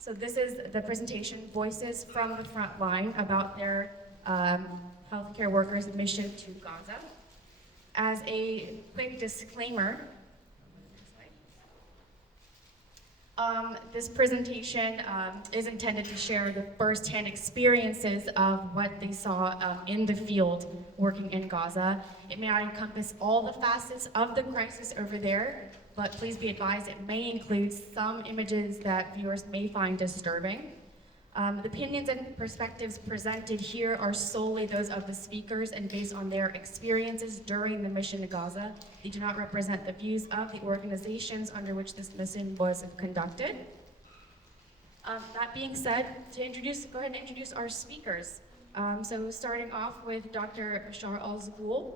So this is the presentation, Voices from the Frontline, about their healthcare workers' mission to Gaza. As a quick disclaimer, this presentation is intended to share the first-hand experiences of what they saw in the field working in Gaza. It may not encompass all the facets of the crisis over there, but please be advised it may include some images that viewers may find disturbing. The opinions and perspectives presented here are solely those of the speakers and based on their experiences during the mission to Gaza. They do not represent the views of the organizations under which this mission was conducted. That being said, go ahead and introduce our speakers. So starting off with Dr. Bashar Al-Zghul.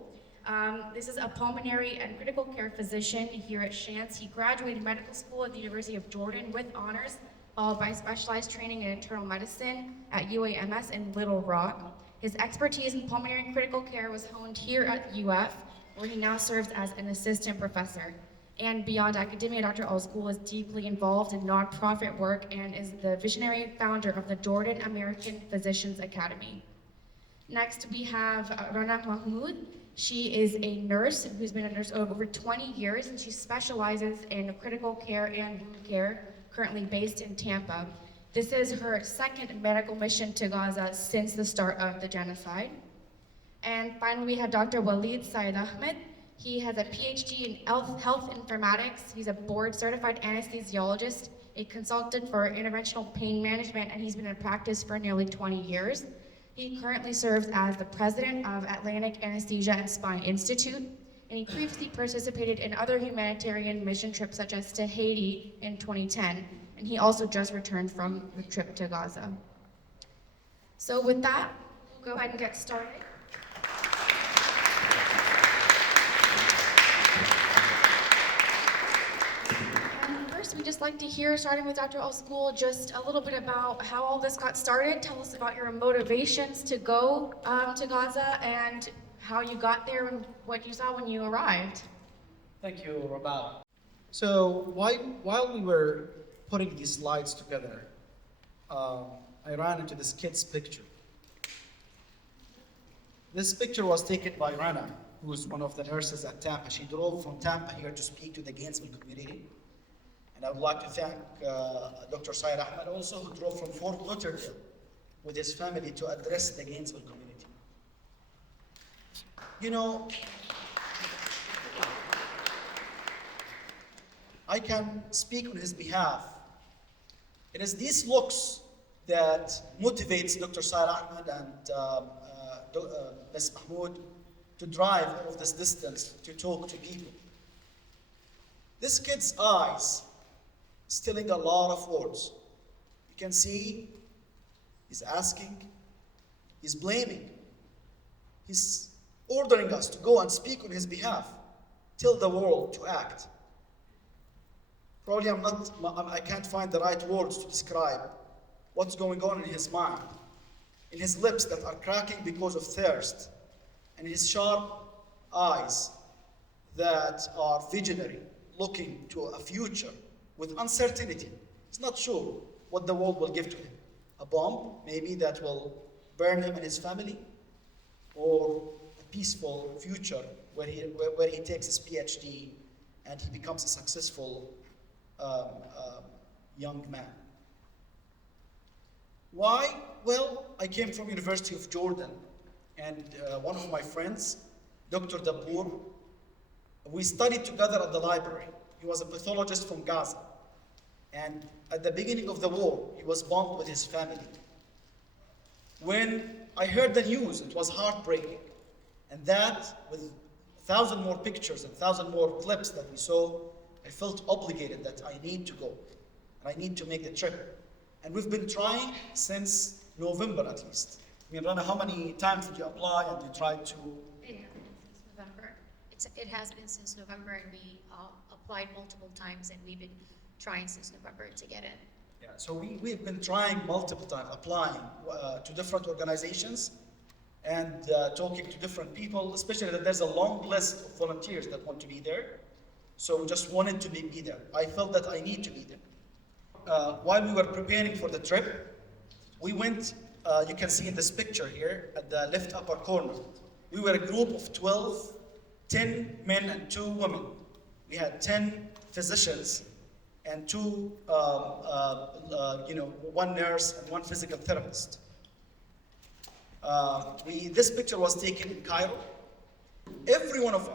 This is a pulmonary and critical care physician here at Shands. He graduated medical school at the University of Jordan with honors, followed by specialized training in internal medicine at UAMS in Little Rock. His expertise in pulmonary and critical care was honed here at UF, where he now serves as an assistant professor. And beyond academia, Dr. Al-Zghul is deeply involved in nonprofit work and is the visionary founder of the Jordan American Physicians Academy. Next, we have Rana Mahmoud. She is a nurse who's been a nurse over 20 years, and she specializes in critical care and wound care, currently based in Tampa. This is her second medical mission to Gaza since the start of the genocide. And finally, we have Dr. Walid Syed Ahmed. He has a PhD in health informatics. He's a board-certified anesthesiologist, a consultant for interventional pain management, and he's been in practice for nearly 20 years. He currently serves as the president of Atlantic Anesthesia and Spine Institute, and he previously participated in other humanitarian mission trips such as to Haiti in 2010, and he also just returned from the trip to Gaza. So with that, we'll go ahead and get started. And first, we'd just like to hear, starting with Dr. Al-Zghul, just a little bit about how all this got started. Tell us about your motivations to go to Gaza and how you got there and what you saw when you arrived. Thank you, Rabah. So while we were putting these slides together, I ran into this kid's picture. This picture was taken by Rana, who's one of the nurses at Tampa. She drove from Tampa here to speak to the Gainesville community. And I would like to thank Dr. Syed Ahmed also, who drove from Fort Lauderdale with his family to address the Gainesville community. You know, I can speak on his behalf. It is these looks that motivates Dr. Syed Ahmed and Ms. Mahmoud to drive all of this distance to talk to people. This kid's eyes is telling a lot of words. You can see he's asking, he's blaming, he's ordering us to go and speak on his behalf, tell the world to act. Probably I can't find the right words to describe what's going on in his mind, in his lips that are cracking because of thirst, and his sharp eyes that are visionary, looking to a future with uncertainty. He's not sure what the world will give to him. A bomb, maybe, that will burn him and his family, or a peaceful future where he takes his PhD and he becomes a successful young man. Why? Well, I came from University of Jordan, and one of my friends, Dr. Dabour, we studied together at the library. He was a pathologist from Gaza, and at the beginning of the war, he was bombed with his family. When I heard the news, it was heartbreaking, and that, with 1,000 more pictures and 1,000 more clips that we saw, I felt obligated that I need to go, and I need to make the trip. And we've been trying since November at least. I mean, Rana, how many times did you apply and you tried to? It has been since November. It has been since November, and we applied multiple times, and we've been trying since November to get in. Yeah, so we've been trying multiple times, applying to different organizations and talking to different people, especially that there's a long list of volunteers that want to be there. So we just wanted to be there. I felt that I need to be there. while we were preparing for the trip, we went, you can see in this picture here at the left upper corner, we were a group of 12, 10 men and 2 women. We had 10 physicians and 2, one nurse and 1 physical therapist. This picture was taken in Cairo. Every one of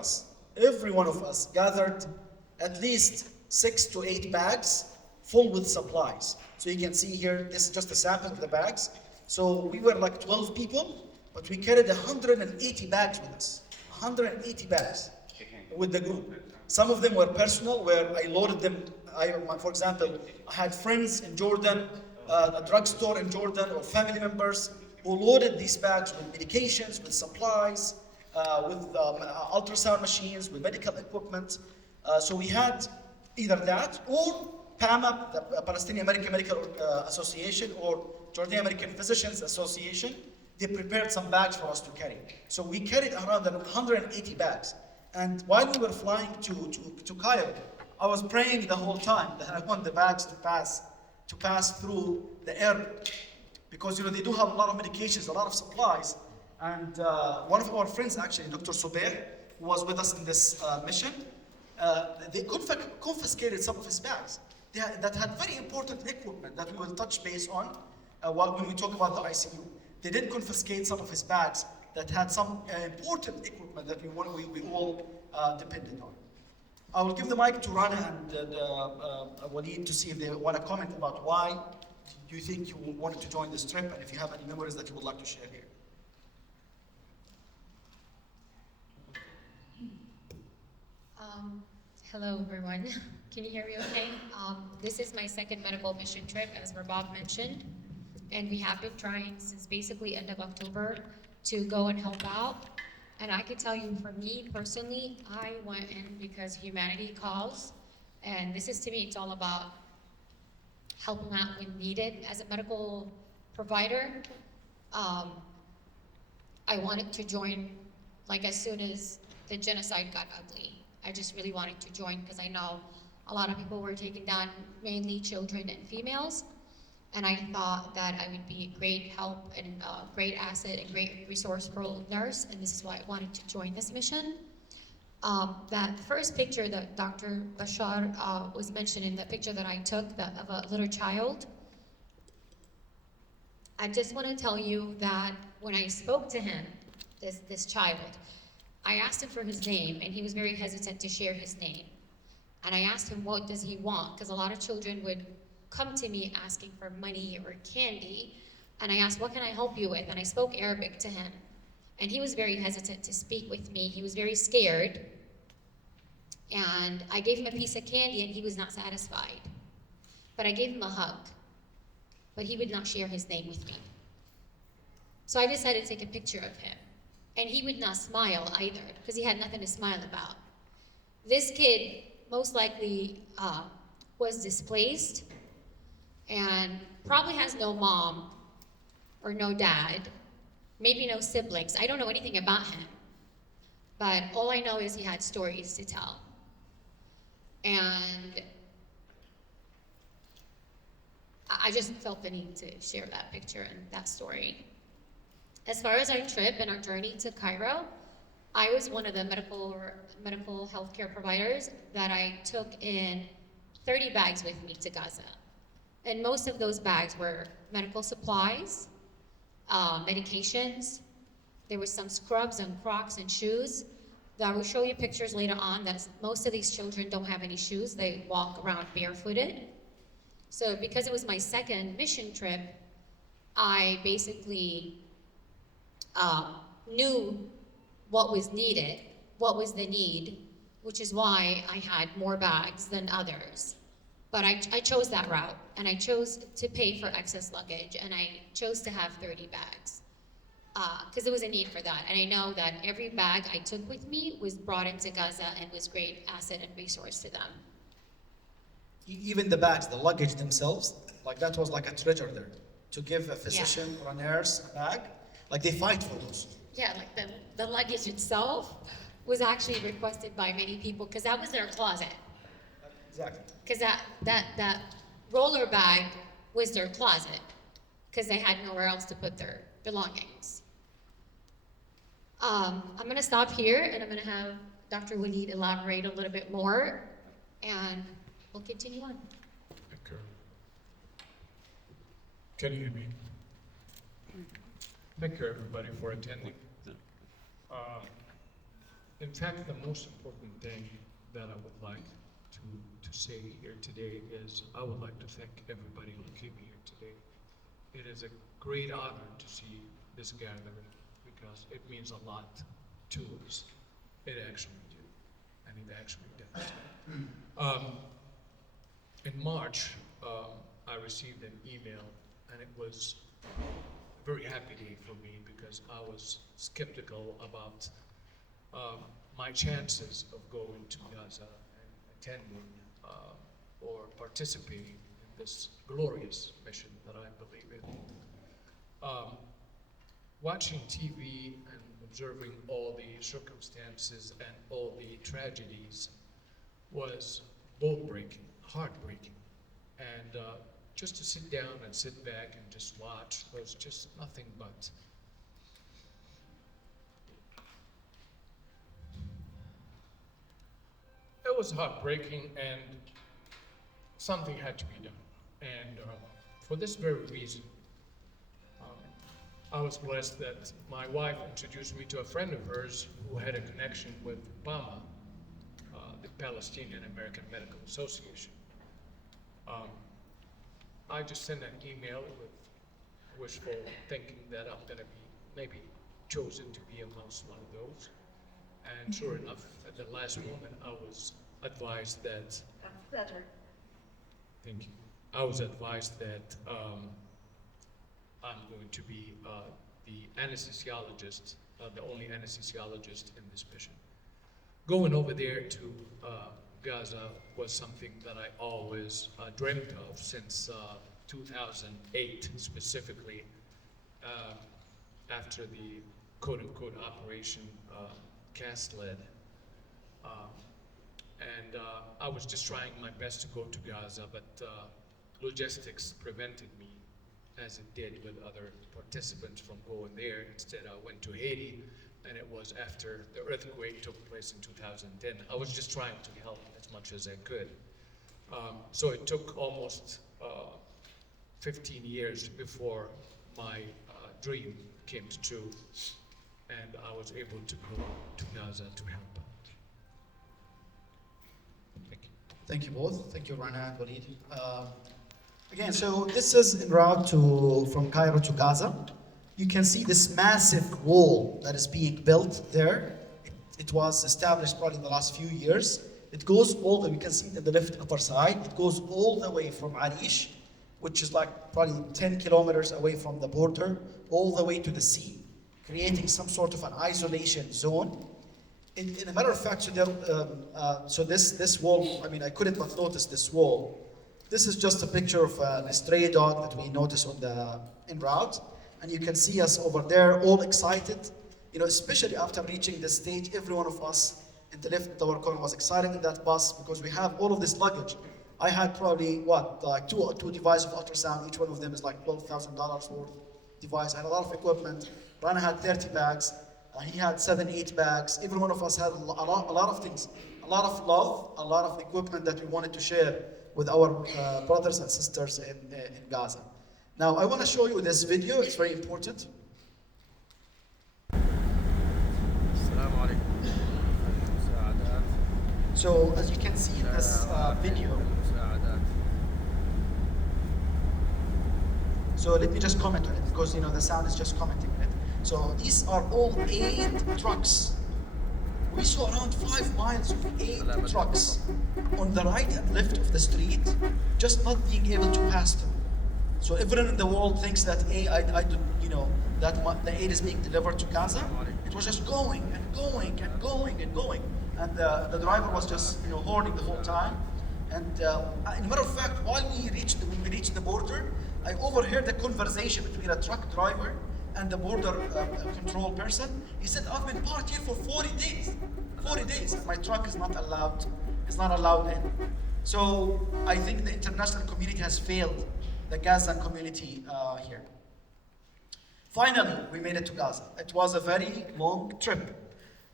us gathered at least 6 to 8 bags full with supplies. So you can see here, this is just a sample of the bags. So we were like 12 people, but we carried 180 bags with us. 180 bags with the group. Some of them were personal, where I loaded them. For example, I had friends in Jordan, a drugstore in Jordan, or family members who loaded these bags with medications, with supplies, with ultrasound machines, with medical equipment. So we had either that or PAMA, the Palestinian American Medical Association, or Jordanian American Physicians Association. They prepared some bags for us to carry. So we carried around 180 bags. And while we were flying to Cairo, I was praying the whole time that I want the bags to pass through the airport. Because they do have a lot of medications, a lot of supplies. And one of our friends, actually, Dr. Sober, who was with us in this mission, they confiscated some of his bags that had very important equipment that we will touch base on when we talk about the ICU. They did confiscate some of his bags that had some important equipment that we all depended on. I will give the mic to Rana and Waleed to see if they want to comment about why you think you wanted to join this trip, and if you have any memories that you would like to share here. Hello, everyone. Can you hear me okay? This is my second medical mission trip, as Rabab mentioned, and we have been trying since basically end of October to go and help out. And I can tell you, for me personally, I went in because humanity calls, and this is, to me, it's all about helping out when needed. As a medical provider, I wanted to join like as soon as the genocide got ugly. I just really wanted to join because I know a lot of people were taken down, mainly children and females. And I thought that I would be a great help and a great asset and great resourceful nurse, and this is why I wanted to join this mission. That first picture that Dr. Bashar was mentioning, the picture that I took of a little child, I just want to tell you that when I spoke to him, this child, I asked him for his name, and he was very hesitant to share his name. And I asked him, what does he want? Because a lot of children would come to me asking for money or candy, and I asked, what can I help you with? And I spoke Arabic to him, and he was very hesitant to speak with me. He was very scared, and I gave him a piece of candy, and he was not satisfied. But I gave him a hug, but he would not share his name with me. So I decided to take a picture of him, and he would not smile either, because he had nothing to smile about. This kid most likely was displaced, and probably has no mom or no dad, maybe no siblings. I don't know anything about him, but all I know is he had stories to tell. And I just felt the need to share that picture and that story. As far as our trip and our journey to Cairo, I was one of the medical healthcare providers that I took in 30 bags with me to Gaza. And most of those bags were medical supplies, medications. There was some scrubs and Crocs and shoes. I will show you pictures later on that most of these children don't have any shoes. They walk around barefooted. So because it was my second mission trip, I basically knew what was needed, what was the need, which is why I had more bags than others. But I chose that route, and I chose to pay for excess luggage, and I chose to have 30 bags because there was a need for that. And I know that every bag I took with me was brought into Gaza and was great asset and resource to them. Even the bags, the luggage themselves, like that was like a treasure there. To give a physician or a nurse a bag, like they fight for those. Yeah, like the luggage itself was actually requested by many people because that was their closet. Exactly. Because that roller bag was their closet because they had nowhere else to put their belongings. I'm going to stop here and I'm going to have Dr. Waleed elaborate a little bit more and we'll continue on. Thank you. Can you hear me? Thank you, everybody, for attending. In fact, the most important thing that I would like to say here today is I would like to thank everybody who came here today. It is a great honor to see this gathering because it means a lot to us. It actually do, and it actually does. In March, I received an email, and it was a very happy day for me because I was skeptical about my chances of going to Gaza and attending or participating in this glorious mission that I believe in. Watching TV and observing all the circumstances and all the tragedies was bone-breaking, heartbreaking. And just to sit down and sit back and just watch was just nothing but. It was heartbreaking and something had to be done. And for this very reason, I was blessed that my wife introduced me to a friend of hers who had a connection with PAMA, the Palestinian American Medical Association. I just sent an email with wishful thinking that I'm going to be maybe chosen to be amongst one of those. And sure enough, at the last moment, I was advised that. Better. Thank you. I was advised that I'm going to be the anesthesiologist, the only anesthesiologist in this mission. Going over there to Gaza was something that I always dreamt of since 2008, specifically after the quote-unquote operation Cast led. And I was just trying my best to go to Gaza, but logistics prevented me, as it did with other participants, from going there. Instead, I went to Haiti, and it was after the earthquake took place in 2010. I was just trying to help as much as I could. So it took almost 15 years before my dream came true, and I was able to go to Gaza to help out. Thank you. Thank you both. Thank you, Rana and Waleed. Again, so this is en route from Cairo to Gaza. You can see this massive wall that is being built there. It was established probably in the last few years. It goes all the way, you can see it in the left upper side. It goes all the way from Arish, which is like probably 10 kilometers away from the border, all the way to the sea, creating some sort of an isolation zone. In a matter of fact, so this wall, I mean, I couldn't but notice this wall. This is just a picture of a stray dog that we noticed on the en route. And you can see us over there, all excited. You know, especially after reaching this stage, every one of us in the left tower corner was excited in that bus because we have all of this luggage. I had probably, like two devices of ultrasound. Each one of them is like $12,000 worth device. I had a lot of equipment. Rana had 30 bags. He had 7, 8 bags. Every one of us had a lot of things, a lot of love, a lot of equipment that we wanted to share with our brothers and sisters in Gaza. Now, I want to show you this video. It's very important. So, as you can see in this video, so let me just comment on it because you know the sound is just commenting on it. So these are all aid trucks. We saw around 5 miles of aid trucks on the right and left of the street, just not being able to pass through. So everyone in the world thinks that the aid is being delivered to Gaza. It was just going and going and going and going, and the driver was just horning the whole time. And in a matter of fact, while we reached the border, I overheard a conversation between a truck driver and the border control person. He said, "I've been parked here for 40 days. 40 days. My truck is not allowed in." So I think the international community has failed the Gazan community here. Finally, we made it to Gaza. It was a very long trip.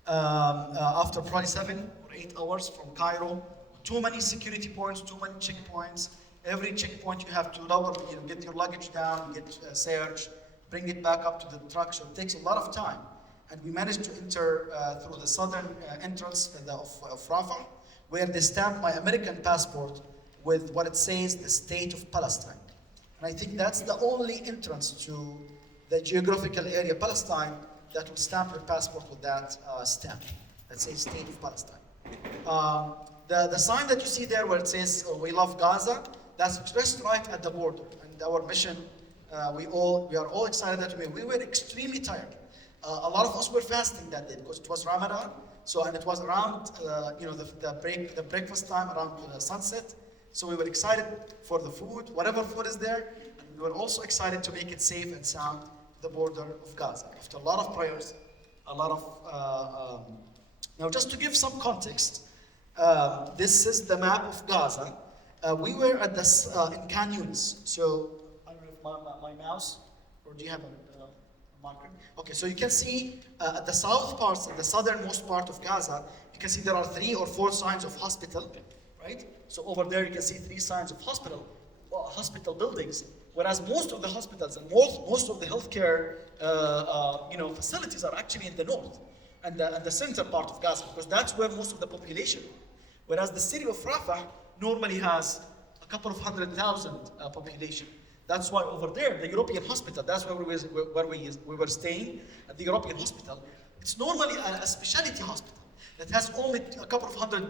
After probably 7 or 8 hours from Cairo, too many security points, too many checkpoints. Every checkpoint you have to lower, get your luggage down, get searched, bring it back up to the truck. So it takes a lot of time. And we managed to enter through the southern entrance of Rafah, where they stamped my American passport with what it says, the State of Palestine. And I think that's the only entrance to the geographical area, Palestine, that will stamp your passport with that stamp that says State of Palestine. The sign that you see there where it says, we love Gaza, that's just right at the border. And our mission, we are all excited that we were extremely tired. A lot of us were fasting that day because it was Ramadan. And it was around, the breakfast time, around sunset. So we were excited for the food, whatever food is there. And we were also excited to make it safe and sound the border of Gaza. After a lot of prayers, a lot of... now, just to give some context, this is the map of Gaza. We were at this in Khan Yunis. So, I don't know if my mouse, or do you have a marker? Okay, so you can see at the south parts, the southernmost part of Gaza, you can see there are 3 or 4 signs of hospital, right? So over there you can see 3 signs of hospital buildings, whereas most of the hospitals and most of the healthcare facilities are actually in the north and the center part of Gaza, because that's where most of the population. Whereas the city of Rafah normally has a couple of 100,000 population. That's why over there, the European hospital, that's where we were staying, at the European hospital. It's normally a specialty hospital that has only a couple of hundred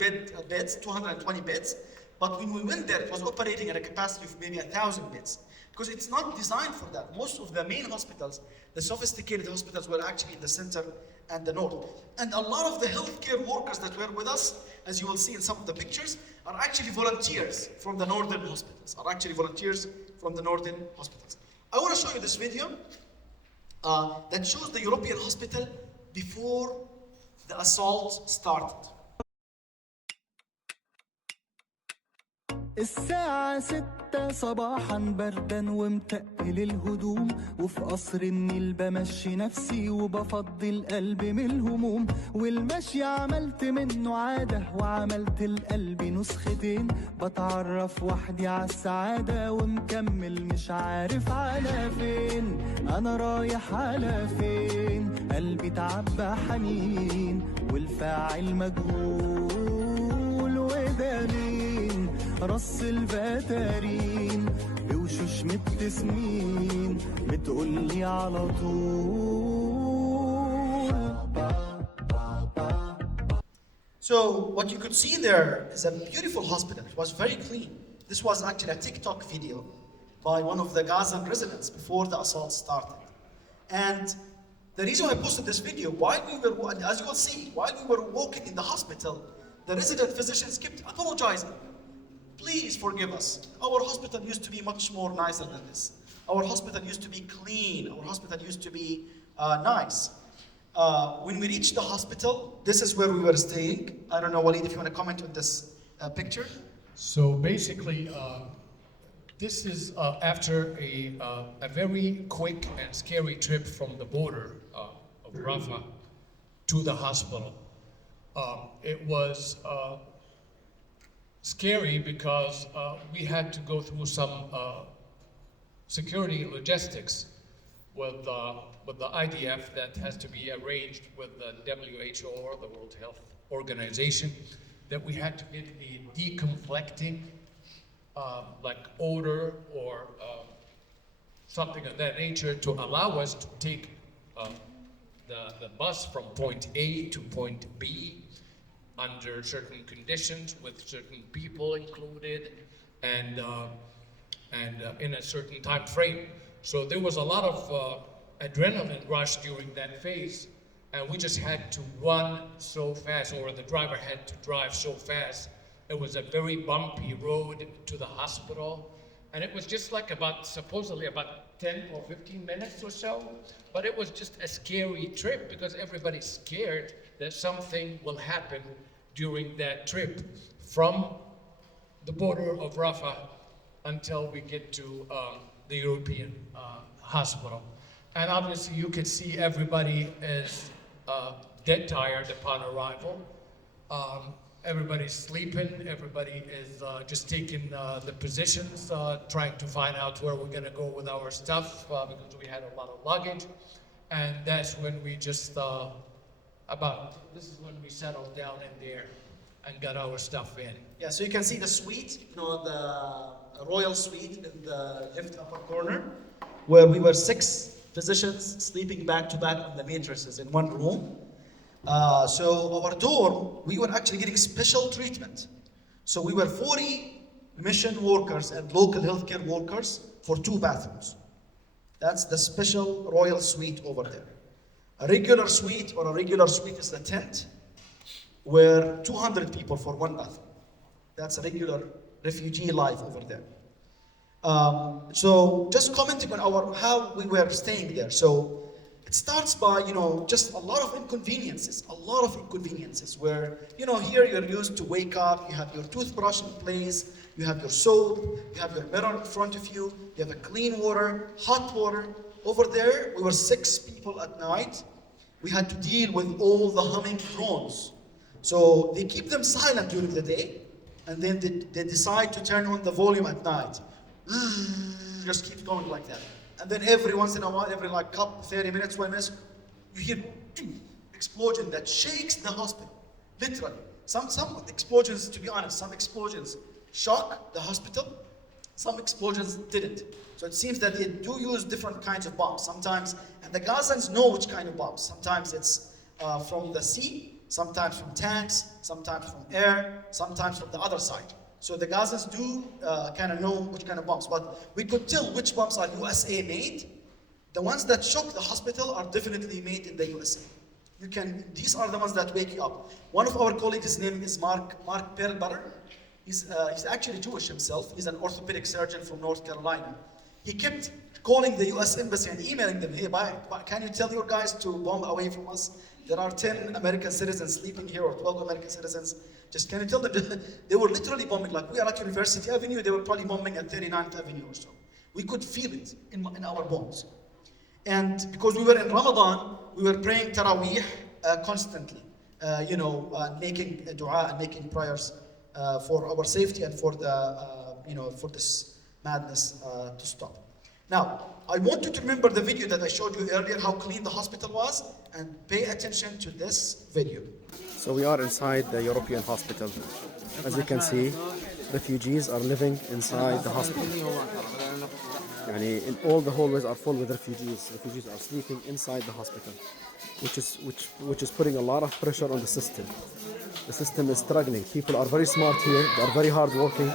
beds, 220 beds. But when we went there, it was operating at a capacity of maybe 1,000 beds. Because it's not designed for that. Most of the main hospitals, the sophisticated hospitals, were actually in the center and the north. And a lot of the healthcare workers that were with us, as you will see in some of the pictures, are actually volunteers from the northern hospitals, I want to show you this video that shows the European hospital before the assault started. الساعة 6 صباحا بردا ومتقل الهدوم وفي قصر النيل بمشي نفسي وبفضي القلب من الهموم والمشي عملت منه عادة وعملت القلب نسختين بتعرف وحدي عالسعادة ومكمل مش عارف على فين أنا رايح على فين قلبي تعبى حنين والفاعل مجهول وده مين رص البتارين بوشوش مبتسمين بتقولي على طول. So what you could see there is a beautiful hospital. It was very clean. This was actually a TikTok video by one of the Gazan residents before the assault started. And the reason I posted this video, as you will see, while we were walking in the hospital, the resident physicians kept apologizing. Please forgive us. Our hospital used to be much more nicer than this. Our hospital used to be clean. Our hospital used to be nice. When we reached the hospital, this is where we were staying. I don't know, Walid, if you want to comment on this picture. So basically, this is after a very quick and scary trip from the border of Rafah to the hospital. It was scary because we had to go through some security logistics with the IDF that has to be arranged with the WHO, or the World Health Organization, that we had to get a deconflicting like odor or something of that nature to allow us to take the bus from point A to point B under certain conditions, with certain people included, and in a certain time frame. So there was a lot of adrenaline rush during that phase, and we just had to run so fast, or the driver had to drive so fast. It was a very bumpy road to the hospital, and it was just like supposedly about 10 or 15 minutes or so, but it was just a scary trip because everybody's scared that something will happen during that trip from the border of Rafah until we get to the European hospital. And obviously you can see everybody is dead tired upon arrival. Everybody's sleeping, everybody is just taking the positions, trying to find out where we're gonna go with our stuff because we had a lot of luggage. And that's when we just, this is when we settled down in there and got our stuff in. Yeah, so you can see the suite, the royal suite in the left upper corner, where we were 6 physicians sleeping back to back on the mattresses in one room. So our dorm, we were actually getting special treatment. So we were 40 mission workers and local healthcare workers for 2 bathrooms. That's the special royal suite over there. A regular suite is the tent, where 200 people for 1 bathroom. That's a regular refugee life over there. So just commenting on how we were staying there. So it starts by, just a lot of inconveniences where, here you're used to wake up, you have your toothbrush in place, you have your soap, you have your mirror in front of you, you have a clean water, hot water. Over there, we were 6 people at night. We had to deal with all the humming drones. So they keep them silent during the day, and then they decide to turn on the volume at night. Just keeps going like that. And then every once in a while, every 30 minutes, 1 minute, you hear explosion that shakes the hospital, literally. Some explosions, to be honest, some explosions shock the hospital, some explosions didn't. So it seems that they do use different kinds of bombs sometimes, and the Gazans know which kind of bombs. Sometimes it's from the sea, sometimes from tanks, sometimes from air, sometimes from the other side. So the Gazans do kind of know which kind of bombs, but we could tell which bombs are USA made. The ones that shock the hospital are definitely made in the USA. These are the ones that wake you up. One of our colleagues, his name is Mark Perlbutter. He's actually Jewish himself. He's an orthopedic surgeon from North Carolina. He kept calling the US Embassy and emailing them, hey, can you tell your guys to bomb away from us? There are 10 American citizens sleeping here, or 12 American citizens. Just can you tell them? They were literally bombing, like we are at University Avenue, they were probably bombing at 39th Avenue or so. We could feel it in our bones. And because we were in Ramadan, we were praying Taraweeh constantly, making dua and making prayers for our safety and for for this madness to stop. Now, I want you to remember the video that I showed you earlier, how clean the hospital was, and pay attention to this video. So we are inside the European hospital. As you can see, refugees are living inside the hospital. All the hallways are full with refugees. Refugees are sleeping inside the hospital, which is putting a lot of pressure on the system. The system is struggling. People are very smart here. They are very hardworking.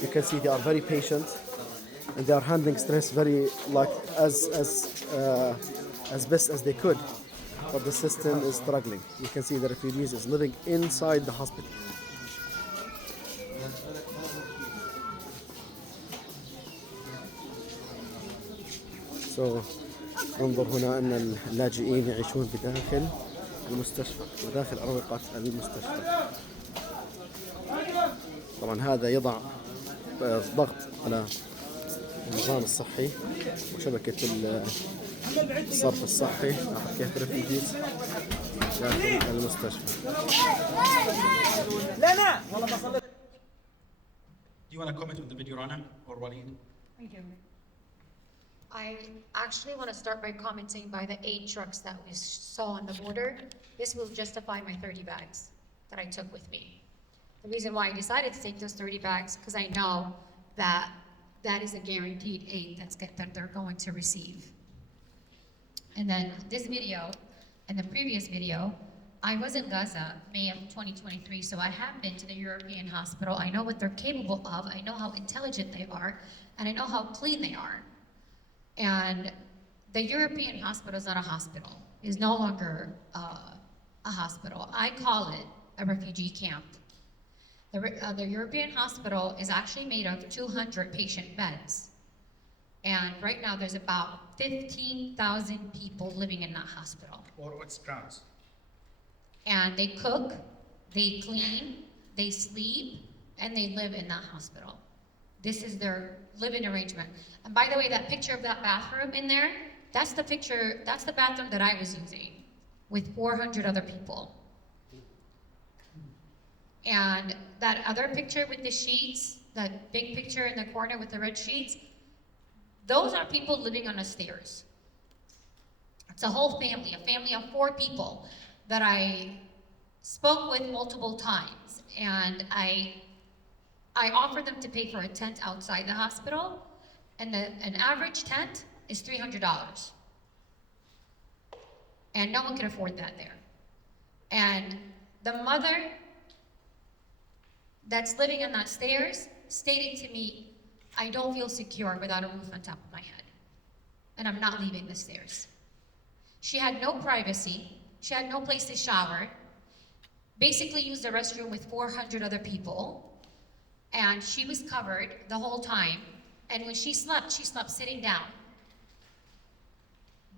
You can see they are very patient, and they are handling stress as best as they could. But the system is struggling. You can see the refugees is living inside the hospital. انظر هنا أن اللاجئين يعيشون بداخل المستشفى وداخل أروقة المستشفى. طبعا هذا يضع ضغط على النظام الصحي وشبكة الصرف الصحي. لاحظ كيف ريفيجيز داخل المستشفى. Do you want to comment on the video, Rana or Walid? I actually want to start by commenting by the 8 trucks that we saw on the border. This will justify my 30 bags that I took with me. The reason why I decided to take those 30 bags, because I know that that is a guaranteed aid that they're going to receive. And then this video and the previous video, I was in Gaza, May of 2023, so I have been to the European hospital. I know what they're capable of, I know how intelligent they are, and I know how clean they are. And the European hospital is not a hospital. It's no longer a hospital. I call it a refugee camp. The European hospital is actually made of 200 patient beds. And right now there's about 15,000 people living in that hospital. Or its grounds. And they cook, they clean, they sleep, and they live in that hospital. This is their living arrangement. And by the way, that picture of that bathroom in there, that's the bathroom that I was using with 400 other people. And that other picture with the sheets, that big picture in the corner with the red sheets, those are people living on the stairs. It's a whole family, a family of 4 people that I spoke with multiple times. And I offered them to pay for a tent outside the hospital, and an average tent is $300. And no one can afford that there. And the mother that's living on that stairs stated to me, I don't feel secure without a roof on top of my head, and I'm not leaving the stairs. She had no privacy, she had no place to shower, basically used the restroom with 400 other people, and she was covered the whole time. And when she slept sitting down,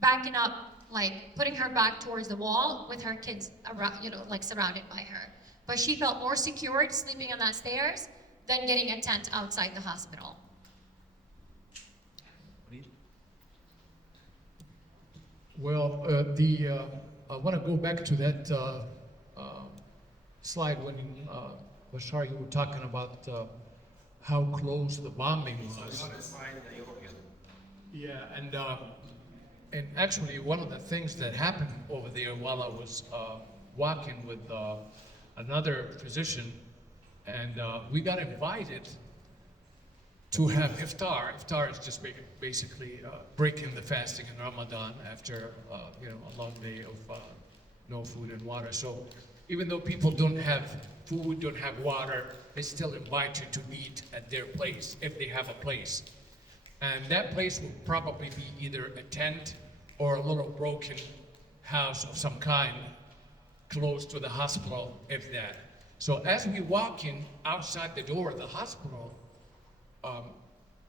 backing up, like putting her back towards the wall with her kids around, like surrounded by her. But she felt more secure sleeping on that stairs than getting a tent outside the hospital. Well, I want to go back to that slide when Bashar, you were talking about how close the bombing was. Yeah, and actually one of the things that happened over there while I was walking with another physician, and we got invited to have iftar. Iftar is just basically breaking the fasting in Ramadan after a long day of no food and water. So even though people don't have food, don't have water, they still invite you to eat at their place if they have a place. And that place will probably be either a tent or a little broken house of some kind close to the hospital, if that. So as we walk in outside the door of the hospital,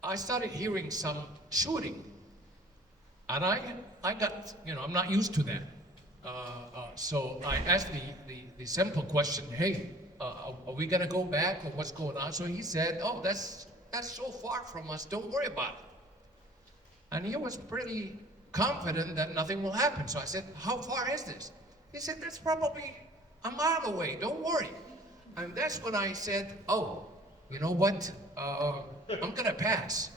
I started hearing some shooting. And I got, I'm not used to that. So I asked the simple question, hey, are we gonna go back or what's going on? So he said, oh, that's so far from us, don't worry about it. And he was pretty confident that nothing will happen. So I said, how far is this? He said, that's probably a mile away, don't worry. And that's when I said, oh, you know what, I'm gonna pass.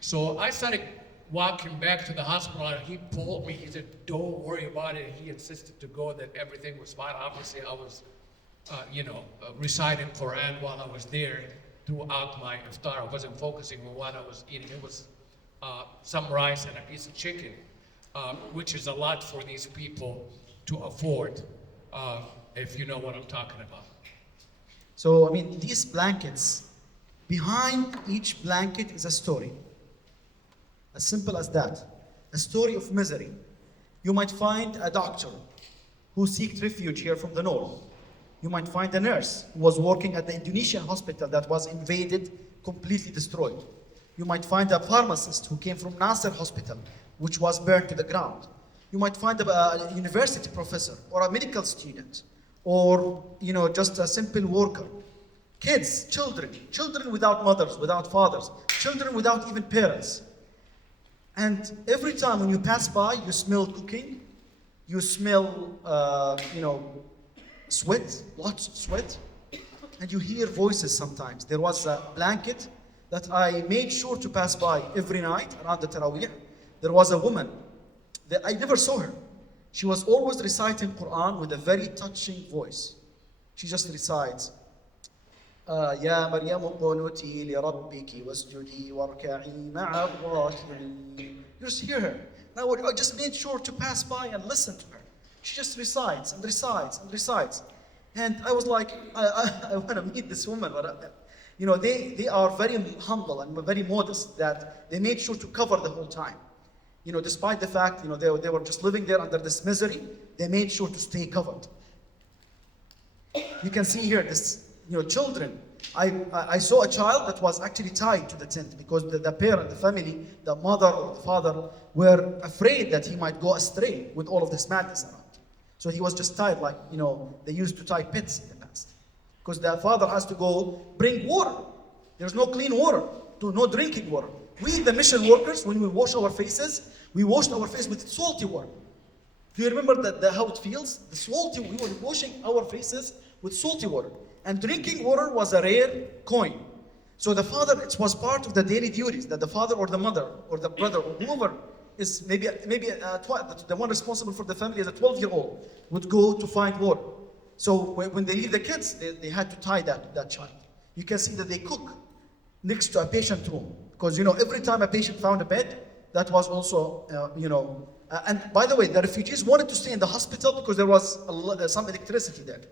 So I started walking back to the hospital, and he pulled me. He said, don't worry about it. He insisted to go, that everything was fine. Obviously, I was, reciting Quran while I was there throughout my iftar. I wasn't focusing on what I was eating. It was some rice and a piece of chicken, which is a lot for these people to afford, if you know what I'm talking about. So, these blankets, behind each blanket is a story. As simple as that. A story of misery. You might find a doctor who sought refuge here from the north. You might find a nurse who was working at the Indonesian hospital that was invaded, completely destroyed. You might find a pharmacist who came from Nasser Hospital, which was burned to the ground. You might find a university professor or a medical student, or just a simple worker. Kids, children without mothers, without fathers, children without even parents. And every time when you pass by, you smell cooking, you smell, sweat, lots of sweat, and you hear voices sometimes. There was a blanket that I made sure to pass by every night around the Taraweeh. There was a woman that I never saw her. She was always reciting Quran with a very touching voice. She just recites, يا مريم قنوتي لربك واسجدي واركعي مع الراكعين. You just hear her. Now I just made sure to pass by and listen to her. She just recites and recites and recites. And I was like, I want to meet this woman. But, they are very humble and very modest, that they made sure to cover the whole time. Despite the fact, they were just living there under this misery, they made sure to stay covered. You can see here this, children. I saw a child that was actually tied to the tent because the parent, the family, the mother or the father were afraid that he might go astray with all of this madness around. So he was just tied like, they used to tie pits in the past. because the father has to go bring water. There's no clean water, no drinking water. We, the mission workers, when we wash our faces, we wash our face with salty water. Do you remember how it feels? The salty, we were washing our faces with salty water. And drinking water was a rare coin. So the father, it was part of the daily duties that the father or the mother or the brother or whoever is maybe the one responsible for the family as a 12-year-old would go to find water. So when they leave the kids, they had to tie that child. You can see that they cook next to a patient room. Because, every time a patient found a bed, that was also, and by the way, the refugees wanted to stay in the hospital because there was some electricity there.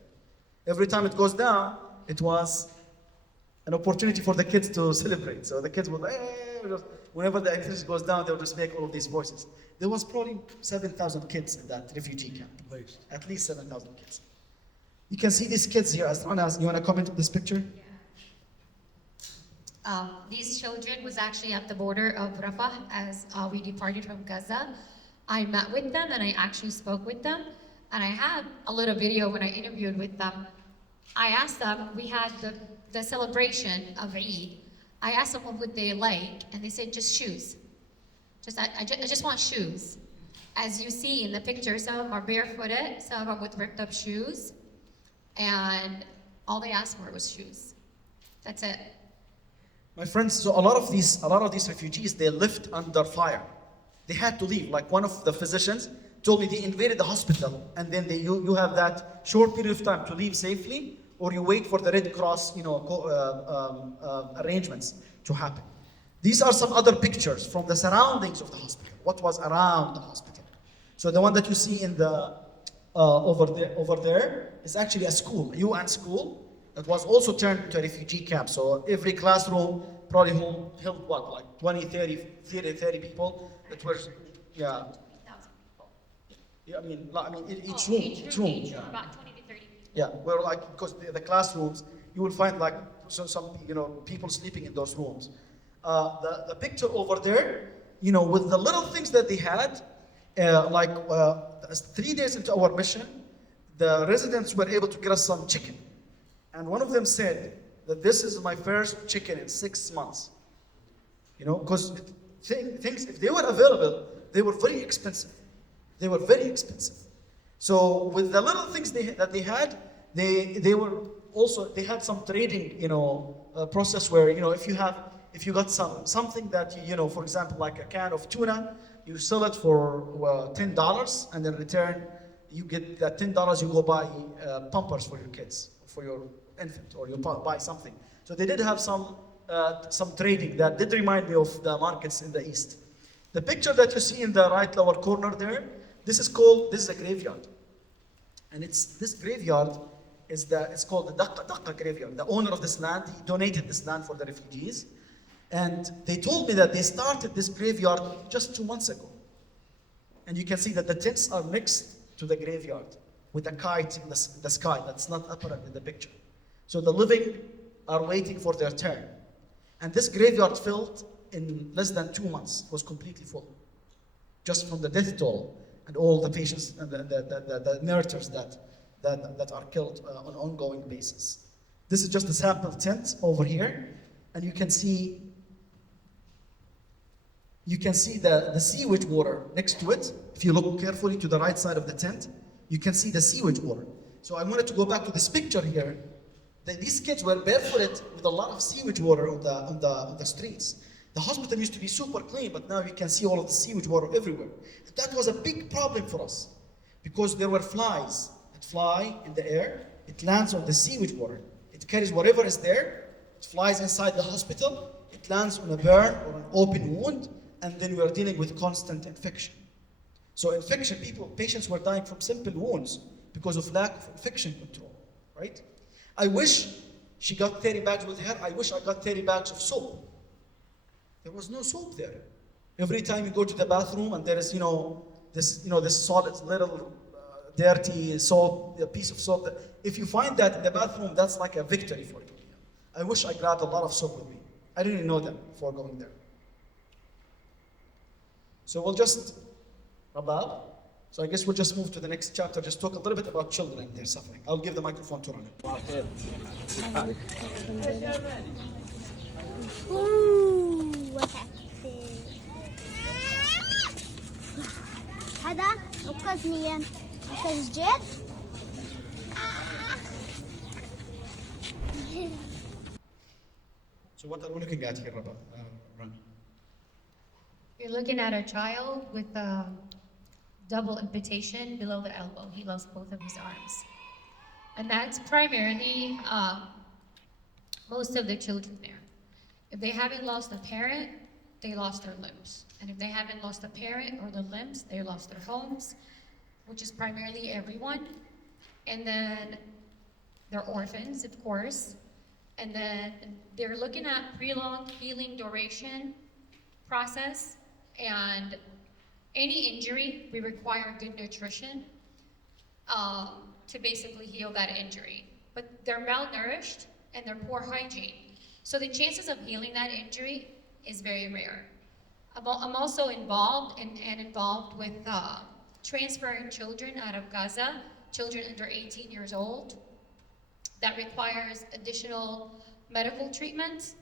Every time it goes down, it was an opportunity for the kids to celebrate. So the kids would, whenever the electricity goes down, they'll just make all of these voices. There was probably 7,000 kids in that refugee camp. At least 7,000 kids. You can see these kids here. You want to comment on this picture? These children was actually at the border of Rafah as we departed from Gaza. I met with them and I actually spoke with them. And I had a little video when I interviewed with them. I asked them, we had the celebration of Eid. I asked them what would they like, and they said just shoes. I just want shoes. As you see in the picture, some of them are barefooted, some of them with ripped up shoes, and all they asked for was shoes. That's it. My friends, so a lot of these refugees, they lived under fire. They had to leave. Like one of the physicians told me, they invaded the hospital, and then you have that short period of time to leave safely, or you wait for the Red Cross, arrangements to happen. These are some other pictures from the surroundings of the hospital. What was around the hospital? So the one that you see in the over there is actually a school, a UN school that was also turned into a refugee camp. So every classroom probably held what, like 20, 30 people that were, yeah. Yeah, I mean, each room. Each room, about 20 to 30 people. Yeah, where because the classrooms, you will find some people sleeping in those rooms. The picture over there, with the little things that they had, 3 days into our mission, the residents were able to get us some chicken. And one of them said that this is my first chicken in 6 months. Because things, if they were available, they were very expensive. They were very expensive. So with the little things that they had, they had some trading, process where, if you got something that, for example, like a can of tuna, you sell it for $10, and in return, you get that $10, you go buy Pampers for your kids, for your infant, or you buy something. So they did have some trading that did remind me of the markets in the East. The picture that you see in the right lower corner there, this is a graveyard. And this graveyard it's called the Daqqa graveyard. The owner of this land, he donated this land for the refugees. And they told me that they started this graveyard just 2 months ago. And you can see that the tents are next to the graveyard with a kite in the sky. That's not apparent in the picture. So the living are waiting for their turn. And this graveyard filled in less than 2 months. It was completely full. Just from the death toll and all the patients and the martyrs that are killed on an ongoing basis. This is just a sample tent over here. And you can see the sewage water next to it. If you look carefully to the right side of the tent, you can see the sewage water. So I wanted to go back to this picture here. These kids were barefooted with a lot of sewage water on the streets. The hospital used to be super clean, but now you can see all of the sewage water everywhere. That was a big problem for us because there were flies that fly in the air. It lands on the sewage water. It carries whatever is there. It flies inside the hospital. It lands on a burn or an open wound, and then we are dealing with constant infection. So patients were dying from simple wounds because of lack of infection control, right? I wish she got 30 bags with her. I wish I got 30 bags of soap. There was no soap there. Every time you go to the bathroom and there is, this solid little dirty soap, a piece of soap. If you find that in the bathroom, that's like a victory for you. I wish I grabbed a lot of soap with me. I didn't know them before going there. So we'll just, Rabab, So I guess we'll just move to the next chapter, just talk a little bit about children and their suffering. I'll give the microphone to Rana. هذا أنقذ مين؟ أنقذ جد؟ So what are we looking at here, Rana? You're looking at a child with a double amputation below the elbow. He lost both of his arms. And that's primarily most of the children there. If they haven't lost a parent, they lost their limbs. And if they haven't lost a parent or the limbs, they lost their homes, which is primarily everyone. And then they're orphans, of course. And then they're looking at prolonged healing duration process. And any injury, we require good nutrition to basically heal that injury. But they're malnourished and they're poor hygiene. So the chances of healing that injury is very rare. I'm also involved with transferring children out of Gaza, children under 18 years old. That requires additional medical treatment.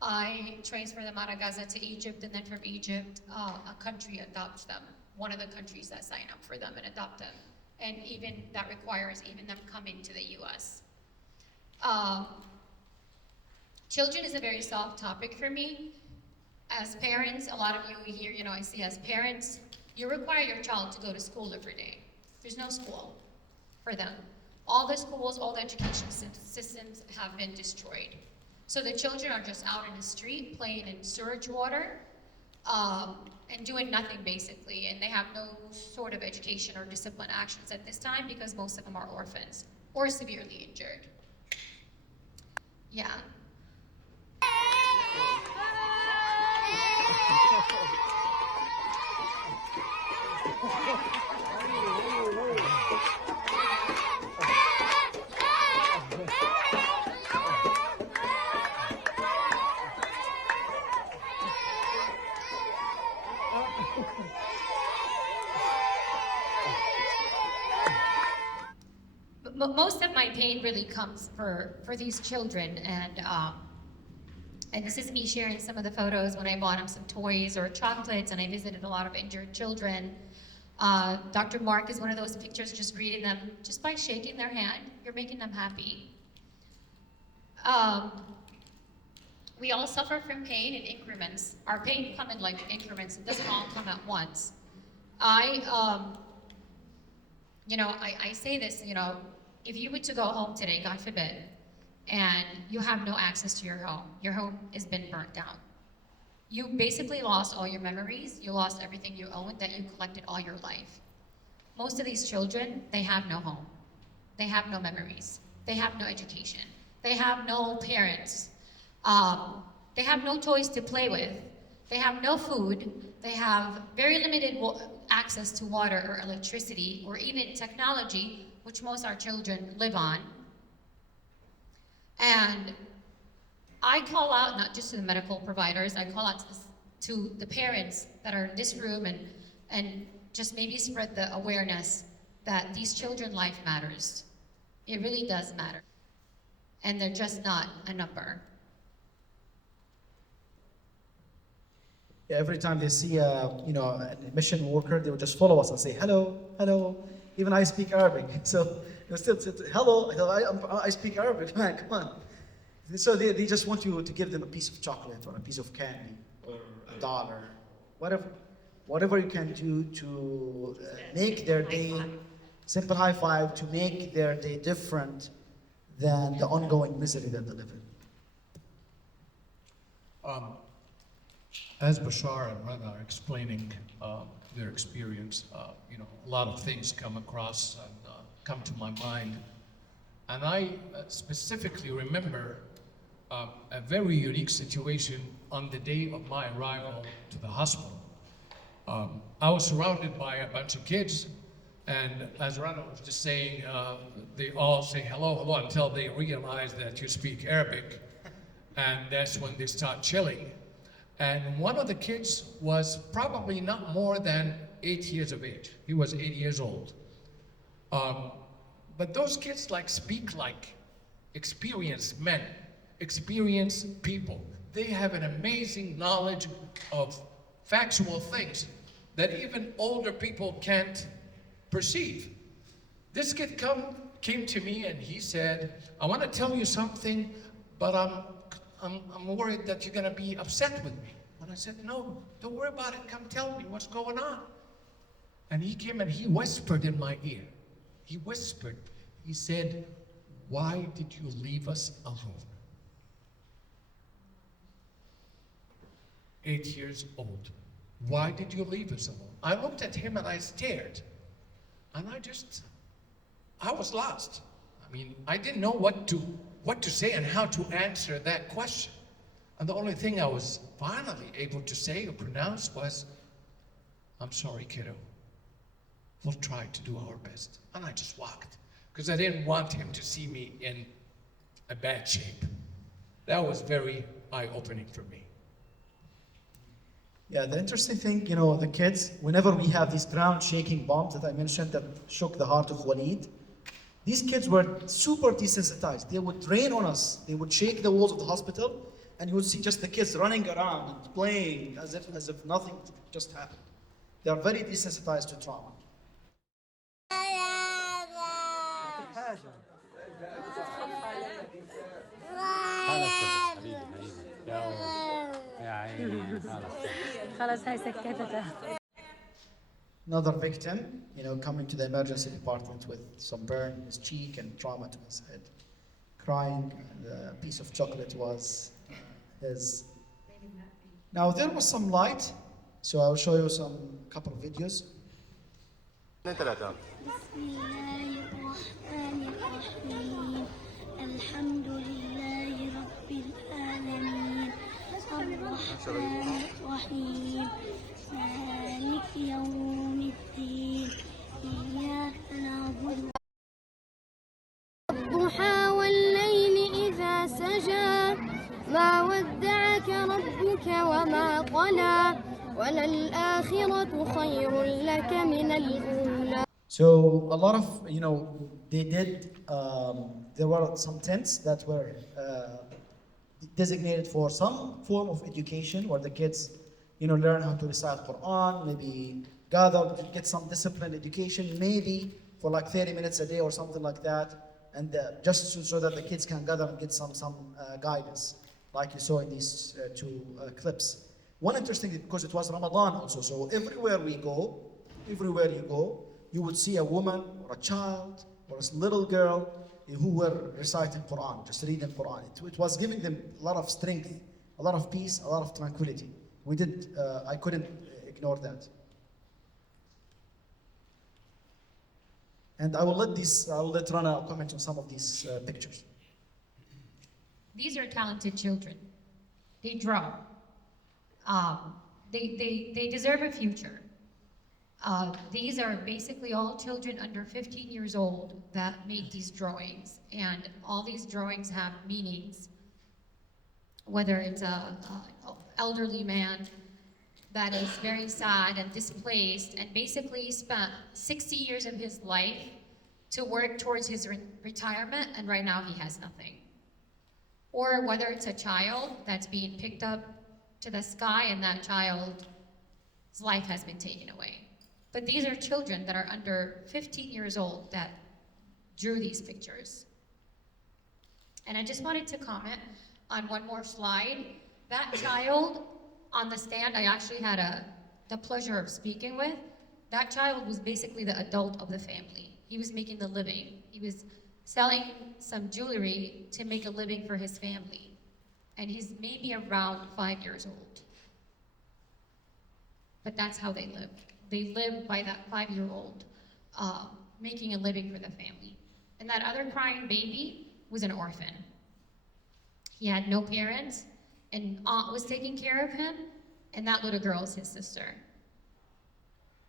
I transfer them out of Gaza to Egypt, and then from Egypt, a country adopts them. One of the countries that sign up for them and adopt them. And even that requires even them coming to the US. Children is a very soft topic for me. As parents, a lot of you here, I see as parents, you require your child to go to school every day. There's no school for them. All the schools, all the education systems have been destroyed. So the children are just out in the street playing in sewage water and doing nothing basically. And they have no sort of education or discipline actions at this time because most of them are orphans or severely injured. Yeah. Most of my pain really comes for these children, and this is me sharing some of the photos when I bought them some toys or chocolates, and I visited a lot of injured children. Dr. Mark is one of those pictures, just greeting them just by shaking their hand. You're making them happy. We all suffer from pain in increments. Our pain comes in like increments. It doesn't all come at once. I say this, if you were to go home today, God forbid, and you have no access to your home has been burnt down. You basically lost all your memories, you lost everything you owned that you collected all your life. Most of these children, they have no home. They have no memories. They have no education. They have no parents. They have no toys to play with. They have no food. They have very limited access to water or electricity or even technology, which most of our children live on. And I call out not just to the medical providers, I call out to the parents that are in this room and just maybe spread the awareness that these children's life matters. It really does matter. And they're just not a number. Yeah, every time they see a mission worker, they would just follow us and say hello, hello. Even I speak Arabic, so they still say hello. I speak Arabic, man, come on. So they just want you to give them a piece of chocolate or a piece of candy or $1, whatever you can do to make their day, simple high five, to make their day different than the ongoing misery that they live in. As Bashar and Rana are explaining their experience, a lot of things come across and come to my mind. And I specifically remember a very unique situation on the day of my arrival to the hospital. I was surrounded by a bunch of kids, and as Rana was just saying, they all say hello, hello, until they realize that you speak Arabic, and that's when they start chilling. And one of the kids was probably not more than 8 years of age. He was 8 years old. But those kids like speak like experienced men, experienced people. They have an amazing knowledge of factual things that even older people can't perceive. This kid came to me and he said, I want to tell you something, but I'm worried that you're going to be upset with me. And I said, no, don't worry about it. Come tell me what's going on. And he came and he whispered in my ear. He whispered. He said, why did you leave us alone? 8 years old. Why did you leave us alone? I looked at him and I stared. And I was lost. I mean, I didn't know what to say and how to answer that question. And the only thing I was finally able to say or pronounce was, I'm sorry, kiddo. We'll try to do our best. And I just walked, because I didn't want him to see me in a bad shape. That was very eye-opening for me. Yeah, the interesting thing, you know, the kids, whenever we have these ground-shaking bombs that I mentioned that shook the heart of Walid, these kids were super desensitized. They would rain on us. They would shake the walls of the hospital, and you would see just the kids running around and playing as if nothing just happened. They are very desensitized to trauma. Another victim, you know, coming to the emergency department with some burn in his cheek and trauma to his head, crying, and a piece of chocolate was his. Now there was some light, so I'll show you some couple of videos. بسم الله الرحمن الرحيم الحمد لله رب العالمين الرحمن الرحيم مالك يوم الدين إياك نعبد والضحى والليل إذا سجى ما ودعك ربك وما قلى وللآخرة خير لك من الأولى. So a lot of, you know, they did, there were some tents that were designated for some form of education where the kids, you know, learn how to recite Quran, maybe gather, get some disciplined education, maybe for like 30 minutes a day or something like that, and just so that the kids can gather and get some guidance, like you saw in these two clips. One interesting thing, because it was Ramadan also, so everywhere you go, you would see a woman or a child or a little girl who were reciting Quran, just reading Quran. It was giving them a lot of strength, a lot of peace, a lot of tranquility. I couldn't ignore that. And I will let Rana comment on some of these pictures. These are talented children. They draw. They deserve a future. These are basically all children under 15 years old that made these drawings, and all these drawings have meanings. Whether it's a elderly man that is very sad and displaced and basically spent 60 years of his life to work towards his retirement, and right now he has nothing. Or whether it's a child that's being picked up to the sky and that child's life has been taken away. But these are children that are under 15 years old that drew these pictures. And I just wanted to comment on one more slide. That child on the stand I actually had the pleasure of speaking with, that child was basically the adult of the family. He was making the living. He was selling some jewelry to make a living for his family. And he's maybe around 5 years old. But that's how they live. They live by that 5-year-old making a living for the family. And that other crying baby was an orphan. He had no parents, and aunt was taking care of him, and that little girl is his sister.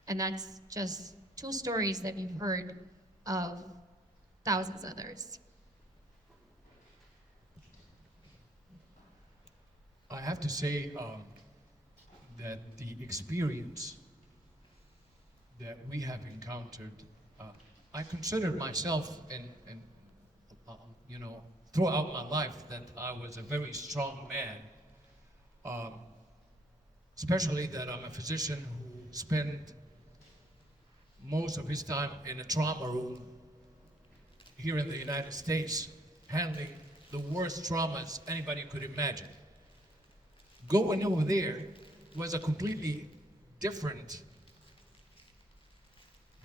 And that's just 2 stories that we've heard of thousands others. I have to say that the experience that we have encountered, I considered myself, throughout my life, that I was a very strong man. Especially that I'm a physician who spent most of his time in a trauma room here in the United States, handling the worst traumas anybody could imagine. Going over there was a completely different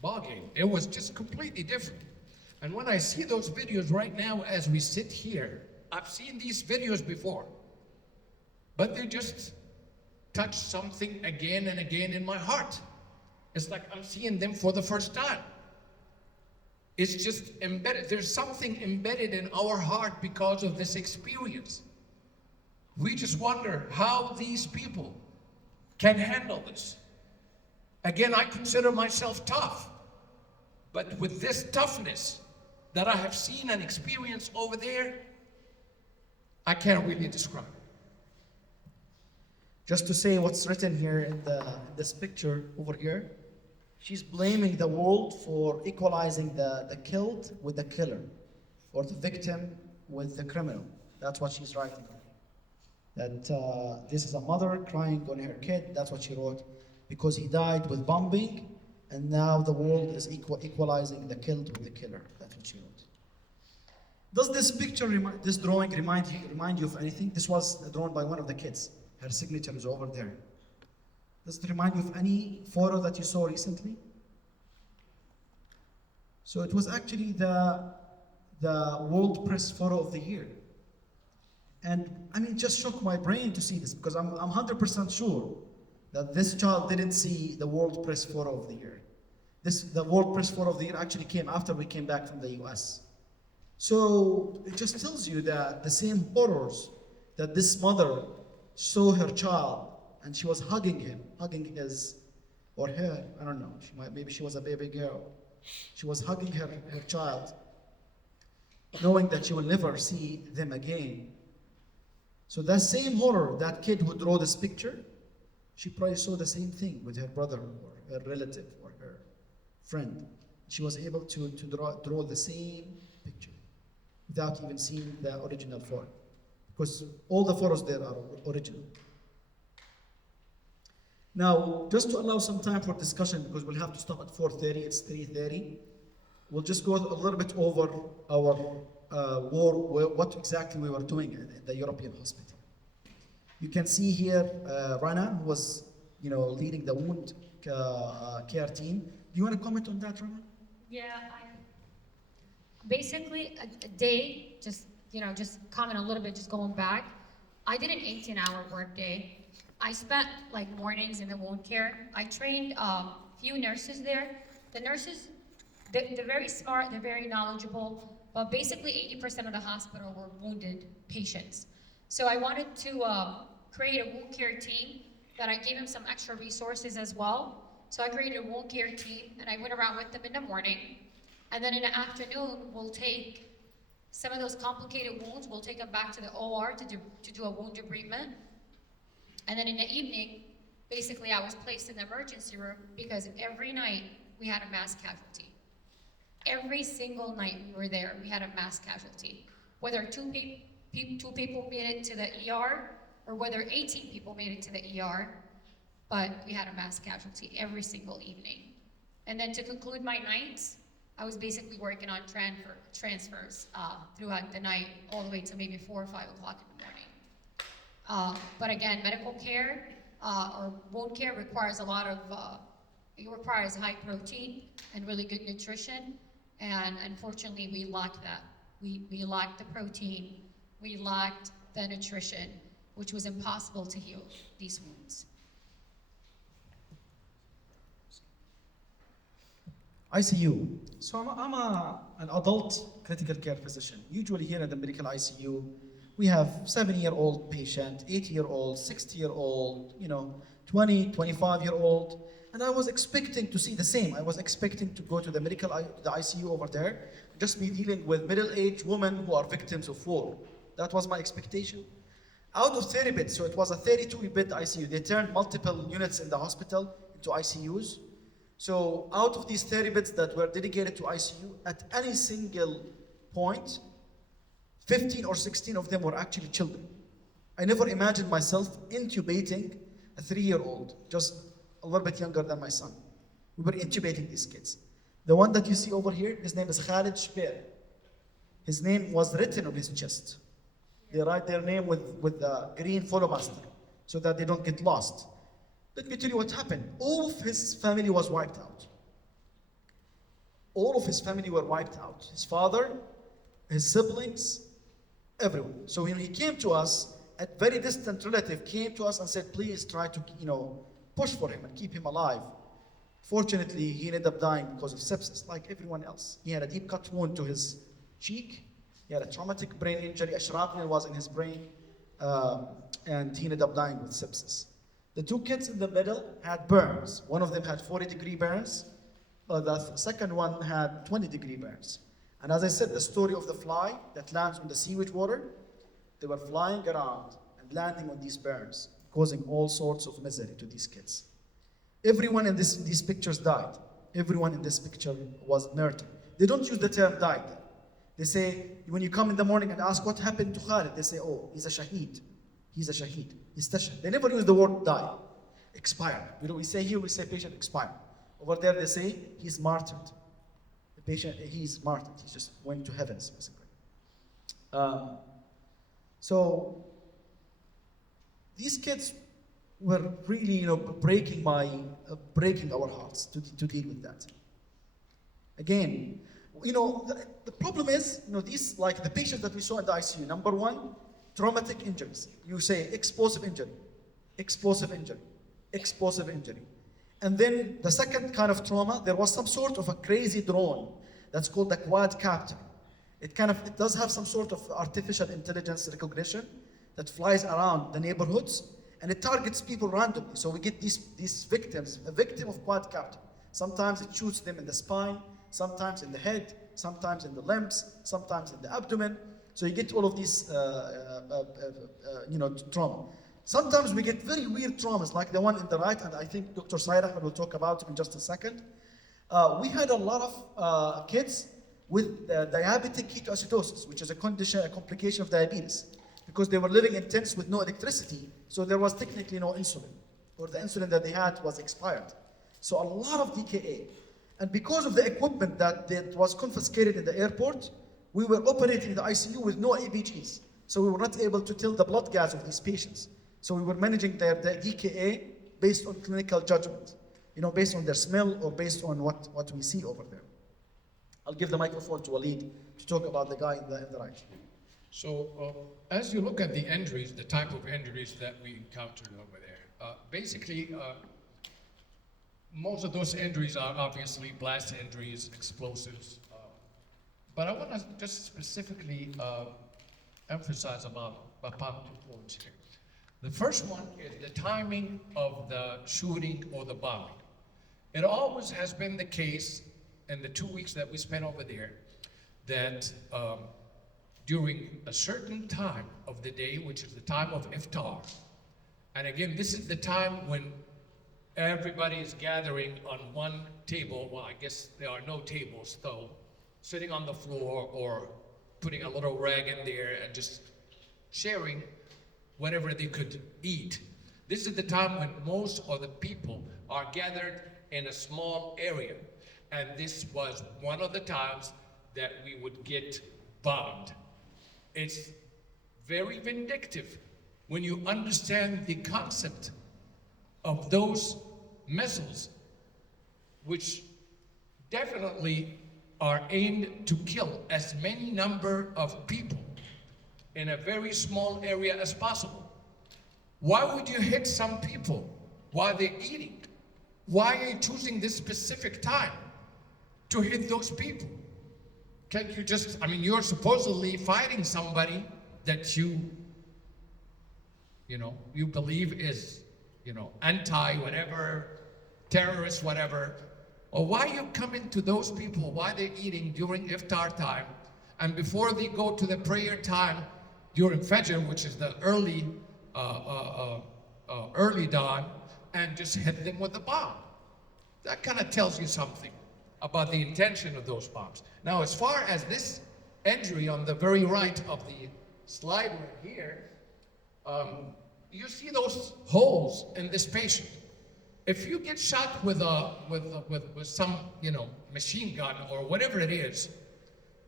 ballgame. It was just completely different. And when I see those videos right now as we sit here, I've seen these videos before, but they just touch something again and again in my heart. It's like I'm seeing them for the first time. It's just embedded. There's something embedded in our heart because of this experience. We just wonder how these people can handle this. Again, I consider myself tough, but with this toughness that I have seen and experienced over there, I can't really describe it. Just to say what's written here in this picture over here, she's blaming the world for equalizing the killed with the killer, or the victim with the criminal. That's what she's writing. That this is a mother crying on her kid. That's what she wrote, because he died with bombing, and now the world is equalizing the killed with the killer. That's what she wrote. Does this picture, this drawing remind you of anything? This was drawn by one of the kids. Her signature is over there. Does it remind you of any photo that you saw recently? So it was actually the World Press Photo of the Year. And I mean, it just shook my brain to see this, because I'm 100% sure that this child didn't see the World Press Photo of the Year. The World Press Photo of the Year actually came after we came back from the US. So it just tells you that the same horrors that this mother saw her child, and she was hugging his, or her, I don't know, maybe she was a baby girl. She was hugging her child, knowing that she will never see them again. So that same horror, that kid who drew this picture, she probably saw the same thing with her brother or her relative or her friend. She was able to draw the same picture without even seeing the original photo, because all the photos there are original. Now, just to allow some time for discussion, because we'll have to stop at 4:30, it's 3:30, we'll just go a little bit over our war, what exactly we were doing in the European hospital. You can see here Rana, who was leading the wound care team. Do you want to comment on that, Rana? Yeah, basically a day, just comment a little bit, just going back. I did an 18-hour work day. I spent mornings in the wound care. I trained a few nurses there. The nurses, they're very smart, they're very knowledgeable, but basically 80% of the hospital were wounded patients. So I wanted to create a wound care team that I gave them some extra resources as well. So I created a wound care team, and I went around with them in the morning. And then in the afternoon, we'll take some of those complicated wounds, we'll take them back to the OR to do a wound debridement. And then in the evening, basically I was placed in the emergency room because every night we had a mass casualty. Every single night we were there, we had a mass casualty. Whether two people made it to the ER or whether 18 people made it to the ER, but we had a mass casualty every single evening. And then to conclude my nights, I was basically working on transfers throughout the night, all the way to maybe 4 or 5 o'clock in the morning. But again, medical care or wound care requires a lot of, it requires high protein and really good nutrition. And unfortunately, we lacked that. We lacked the protein, we lacked the nutrition, which was impossible to heal these wounds. ICU. So I'm an adult critical care physician. Usually here at the medical ICU, we have 7-year-old patient, 8-year-old, 60-year-old, 20, 25-year-old. And I was expecting to see the same. I was expecting to go to the ICU over there, just be dealing with middle-aged women who are victims of war. That was my expectation. Out of 30 beds, so it was a 32-bed ICU. They turned multiple units in the hospital into ICUs. So out of these 30 beds that were dedicated to ICU, at any single point, 15 or 16 of them were actually children. I never imagined myself intubating a 3-year-old, just a little bit younger than my son. We were intubating these kids. The one that you see over here, his name is Khalid Shper. His name was written on his chest. They write their name with the green follow master so that they don't get lost. Let me tell you what happened. All of his family was wiped out. All of his family were wiped out. His father, his siblings, everyone. So when he came to us, a very distant relative came to us and said, please try to, push for him and keep him alive. Fortunately, he ended up dying because of sepsis, like everyone else. He had a deep cut wound to his cheek. He had a traumatic brain injury. A shrapnel was in his brain, and he ended up dying with sepsis. The two kids in the middle had burns. One of them had 40-degree burns. The second one had 20-degree burns. And as I said, the story of the fly that lands on the sewage water, they were flying around and landing on these burns, causing all sorts of misery to these kids. Everyone in these pictures died. Everyone in this picture was murdered. They don't use the term died. They say, when you come in the morning and ask what happened to Khalid, they say, oh, he's a shaheed. He's a shaheed. He's tashahid. They never use the word die, expired. We say here, we say patient expired. Over there, they say he's martyred. The patient, he's martyred. He just went to heaven, basically. So these kids were really, breaking our hearts to deal with that. Again, the problem is, these, like the patients that we saw in the ICU, number one, traumatic injuries. You say explosive injury, explosive injury, explosive injury. And then the second kind of trauma, there was some sort of a crazy drone that's called the quadcopter. It does have some sort of artificial intelligence recognition that flies around the neighborhoods, and it targets people randomly. So we get these victims, a victim of quadcopter. Sometimes it shoots them in the spine, sometimes in the head, sometimes in the limbs, sometimes in the abdomen. So you get all of these, trauma. Sometimes we get very weird traumas, like the one in the right, and I think Dr. Said Ahmed will talk about it in just a second. We had a lot of kids with diabetic ketoacidosis, which is a complication of diabetes, because they were living in tents with no electricity, so there was technically no insulin, or the insulin that they had was expired. So a lot of DKA. And because of the equipment that was confiscated in the airport, we were operating in the ICU with no ABGs. So we were not able to tell the blood gas of these patients. So we were managing their DKA based on clinical judgment, based on their smell or based on what we see over there. I'll give the microphone to Walid to talk about the guy in the right. So as you look at the injuries, the type of injuries that we encountered over there, basically, most of those injuries are obviously blast injuries, explosives. But I want to just specifically emphasize about 2 points here. The first one is the timing of the shooting or the bombing. It always has been the case in the 2 weeks that we spent over there that during a certain time of the day, which is the time of iftar, and again, this is the time when everybody is gathering on one table. Well, I guess there are no tables though, sitting on the floor or putting a little rag in there and just sharing whatever they could eat. This is the time when most of the people are gathered in a small area. And this was one of the times that we would get bombed. It's very vindictive when you understand the concept of those missiles, which definitely are aimed to kill as many number of people in a very small area as possible. Why would you hit some people while they're eating? Why are you choosing this specific time to hit those people? Can't you just, you're supposedly fighting somebody that you believe is, anti-whatever, terrorist, whatever. Or why you coming to those people while they're eating during iftar time, and before they go to the prayer time during Fajr, which is the early dawn, and just hit them with a bomb? That kind of tells you something about the intention of those bombs. Now, as far as this injury on the very right of the slide right here, you see those holes in this patient. If you get shot with some, machine gun or whatever it is,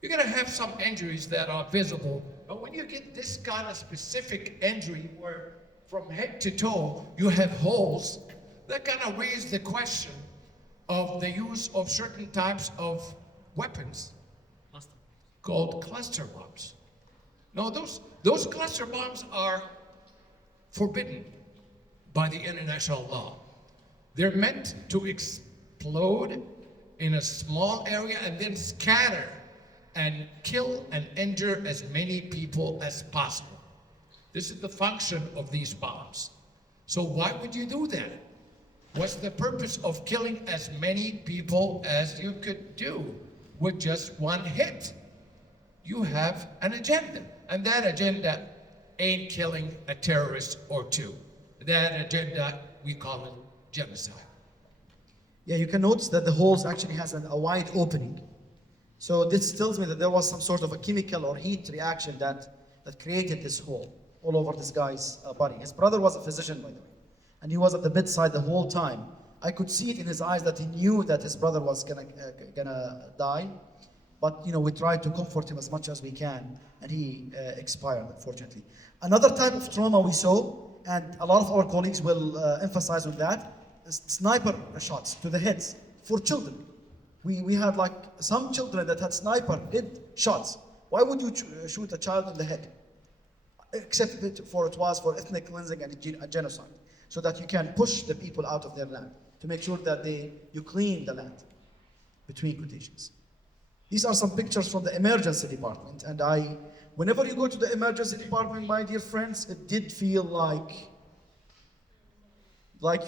you're gonna have some injuries that are visible. But when you get this kind of specific injury where from head to toe you have holes, that kind of raise the question of the use of certain types of weapons called cluster bombs. Now, those cluster bombs are forbidden by the international law. They're meant to explode in a small area and then scatter and kill and injure as many people as possible. This is the function of these bombs. So why would you do that? What's the purpose of killing as many people as you could do with just one hit? You have an agenda, and that agenda ain't killing a terrorist or two. That agenda, we call it genocide. Yeah, you can notice that the holes actually has a wide opening. So this tells me that there was some sort of a chemical or heat reaction that created this hole all over this guy's body. His brother was a physician, by the way, and he was at the bedside the whole time. I could see it in his eyes that he knew that his brother was gonna die, but we tried to comfort him as much as we can, and he expired, unfortunately. Another type of trauma we saw, and a lot of our colleagues will emphasize on that, is sniper shots to the heads for children. We had like some children that had sniper head shots. Why would you shoot a child in the head? Except it was for ethnic cleansing and genocide, so that you can push the people out of their land, to make sure that you clean the land, between quotations. These are some pictures from the emergency department, and whenever you go to the emergency department, my dear friends, it did feel like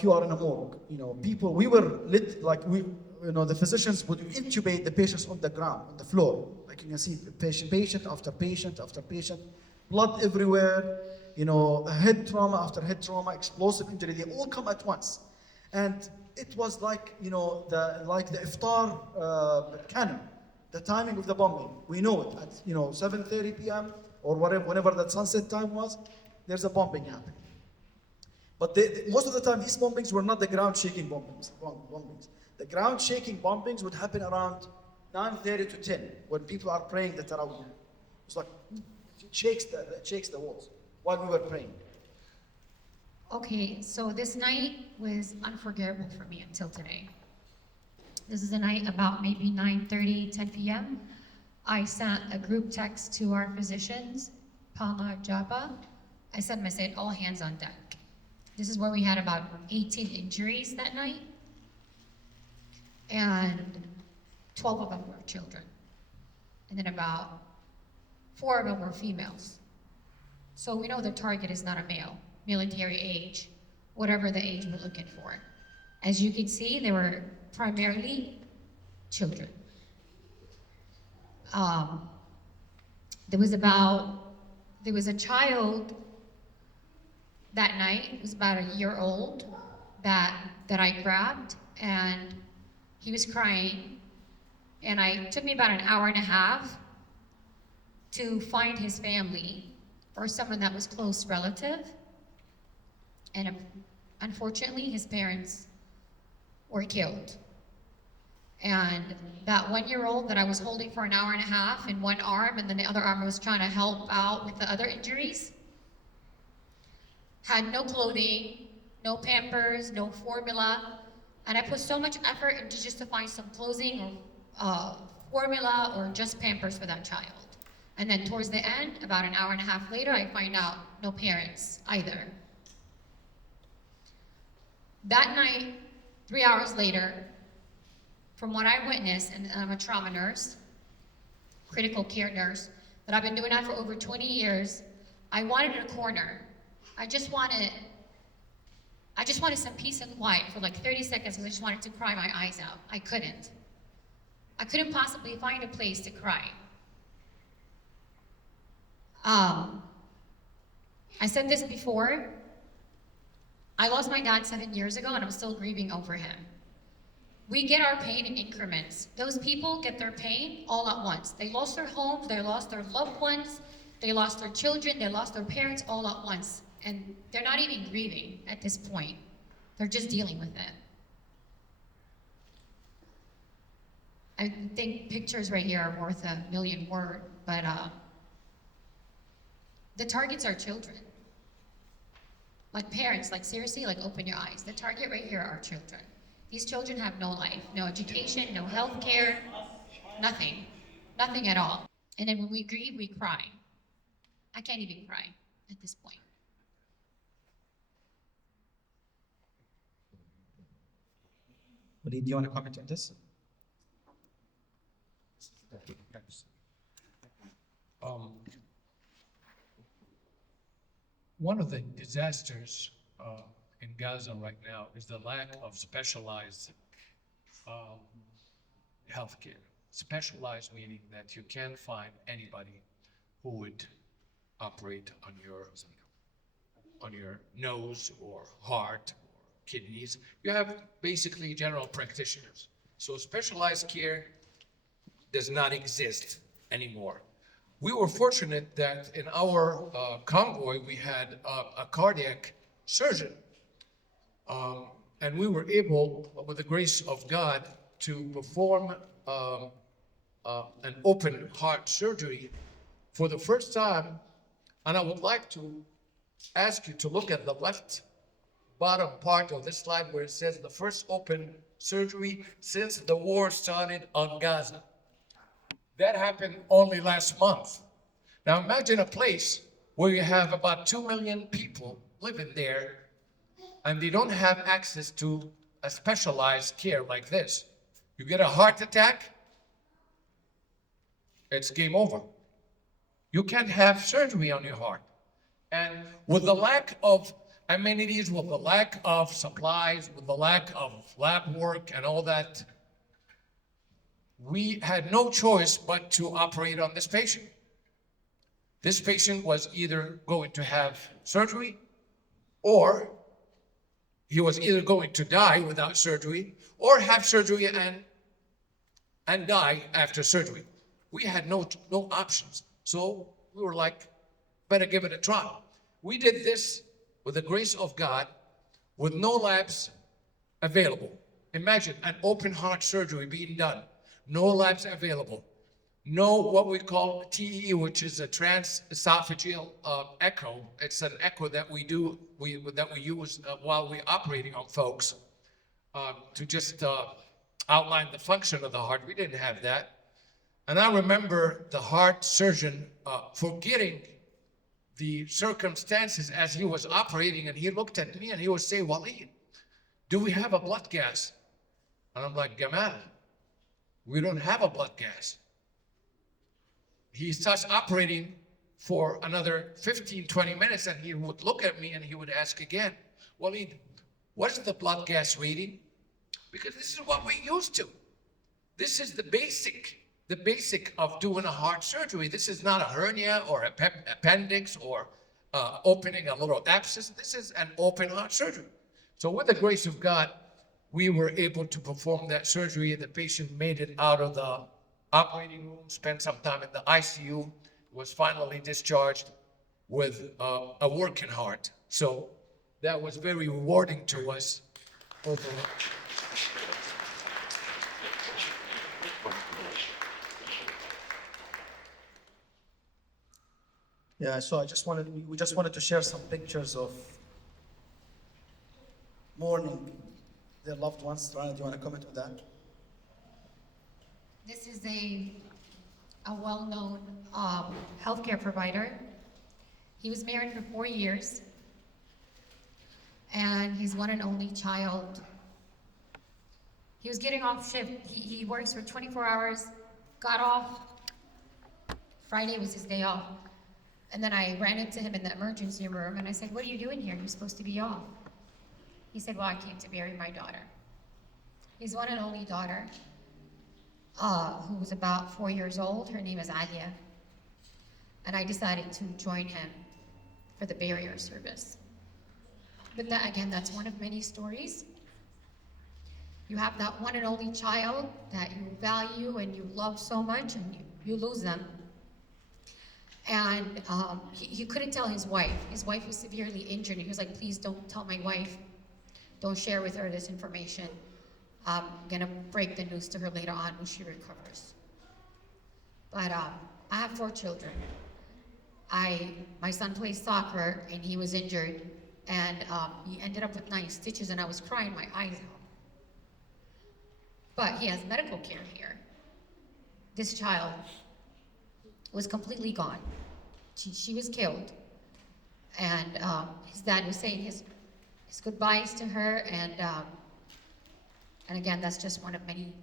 you are in a morgue. People, we were lit, the physicians would intubate the patients on the ground, on the floor. Like you can see, patient after patient after patient, blood everywhere, head trauma after head trauma, explosive injury, they all come at once. And it was like, the iftar cannon, the timing of the bombing. We know it at, 7:30 p.m. or whenever that sunset time was, there's a bombing happening. But most of the time, these bombings were not the ground-shaking bombings. The ground-shaking bombings would happen around 9:30 to 10, when people are praying the Taraweeh. It's like, it shakes the walls while we were praying. Okay, so this night was unforgettable for me until today. This is a night about maybe 9:30, 10 p.m. I sent a group text to our physicians, Palma Jabba. I said, all hands on deck. This is where we had about 18 injuries that night, and 12 of them were children. And then about 4 of them were females. So we know the target is not a male, military age, whatever the age we're looking for. As you can see, they were primarily children. There was a child that night, it was about a year old, that I grabbed, and he was crying, and it took me about an hour and a half to find his family or someone that was close relative, and unfortunately his parents were killed. And that 1-year-old that I was holding for an hour and a half in one arm, and then the other arm I was trying to help out with the other injuries, had no clothing, no Pampers, no formula, and I put so much effort into just to find some clothing or formula or just Pampers for that child. And then towards the end, about an hour and a half later, I find out no parents either. That night, 3 hours later, from what I witnessed, and I'm a trauma nurse, critical care nurse, but I've been doing that for over 20 years, I wanted a corner. I just wanted some peace and quiet for like 30 seconds because I just wanted to cry my eyes out. I couldn't possibly find a place to cry. I said this before. I lost my dad 7 years ago, and I'm still grieving over him. We get our pain in increments. Those people get their pain all at once. They lost their homes, they lost their loved ones, they lost their children, they lost their parents all at once. And they're not even grieving at this point. They're just dealing with it. I think pictures right here are worth a million words, but the targets are children. Like parents, like seriously, like open your eyes. The target right here are children. These children have no life, no education, no health care, nothing. Nothing at all. And then when we grieve, we cry. I can't even cry at this point. Walid, do you want to comment on this? One of the disasters in Gaza right now is the lack of specialized healthcare. Specialized meaning that you can't find anybody who would operate on your nose or heart or kidneys. You have basically general practitioners. So specialized care does not exist anymore. We were fortunate that in our convoy we had a cardiac surgeon, and we were able, with the grace of God, to perform an open heart surgery for the first time. And I would like to ask you to look at the left bottom part of this slide where it says the first open surgery since the war started on Gaza. That happened only last month. Now imagine a place where you have about 2 million people living there and they don't have access to a specialized care like this. You get a heart attack, it's game over. You can't have surgery on your heart. And with the lack of amenities, with the lack of supplies, with the lack of lab work and all that, we had no choice but to operate on this patient. This patient was either going to have surgery or he was either going to die without surgery or have surgery and die after surgery. We had no options. So we were like, better give it a try. We did this with the grace of God, with no labs available. Imagine an open heart surgery being done. No labs available. No what we call TE, which is a transesophageal echo. It's an echo that we use while we're operating on folks to just outline the function of the heart. We didn't have that. And I remember the heart surgeon forgetting the circumstances as he was operating, and he looked at me and he would say, "Walid, do we have a blood gas?" And I'm like, "Gamal, we don't have a blood gas." He starts operating for another 15, 20 minutes, and he would look at me and he would ask again, "Walid, what's the blood gas reading?" Because this is what we're used to. This is the basic of doing a heart surgery. This is not a hernia or appendix or opening a little abscess. This is an open heart surgery. So with the grace of God, we were able to perform that surgery. The patient made it out of the operating room, spent some time in the ICU, was finally discharged with a working heart. So that was very rewarding to us overall. Yeah, so we just wanted to share some pictures of mourning their loved ones. Rana, do you want to comment on that? This is a well-known healthcare provider. He was married for 4 years, and his one and only child. He was getting off shift. He works for 24 hours, got off. Friday was his day off. And then I ran into him in the emergency room, and I said, "What are you doing here? You're supposed to be off." He said, "Well, I came to bury my daughter." His one and only daughter, who was about 4 years old. Her name is Alia. And I decided to join him for the burial service. But that, again, that's one of many stories. You have that one and only child that you value and you love so much, and you lose them. And he couldn't tell his wife. His wife was severely injured. He was like, please don't tell my wife. Don't share with her this information. I'm gonna break the news to her later on when she recovers. But I have 4 children. My son plays soccer and he was injured, and he ended up with 9 stitches, and I was crying my eyes out. But he has medical care here. This child was completely gone. She was killed. And his dad was saying his goodbyes to her, and again, that's just one of many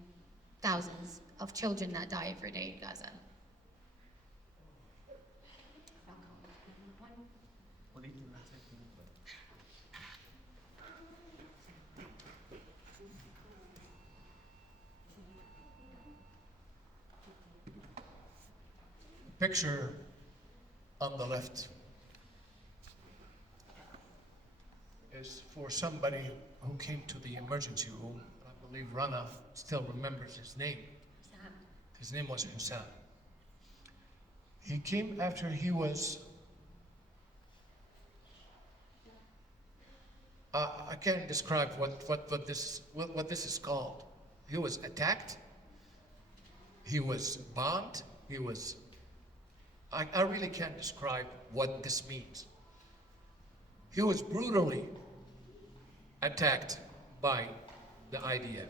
thousands of children that die every day in Gaza. Picture on the left is for somebody who came to the emergency room. I believe Rana still remembers his name. His name was Husam. He came after he was, I can't describe what this is called. He was attacked, he was bombed, I really can't describe what this means. He was brutally attacked by the IDF.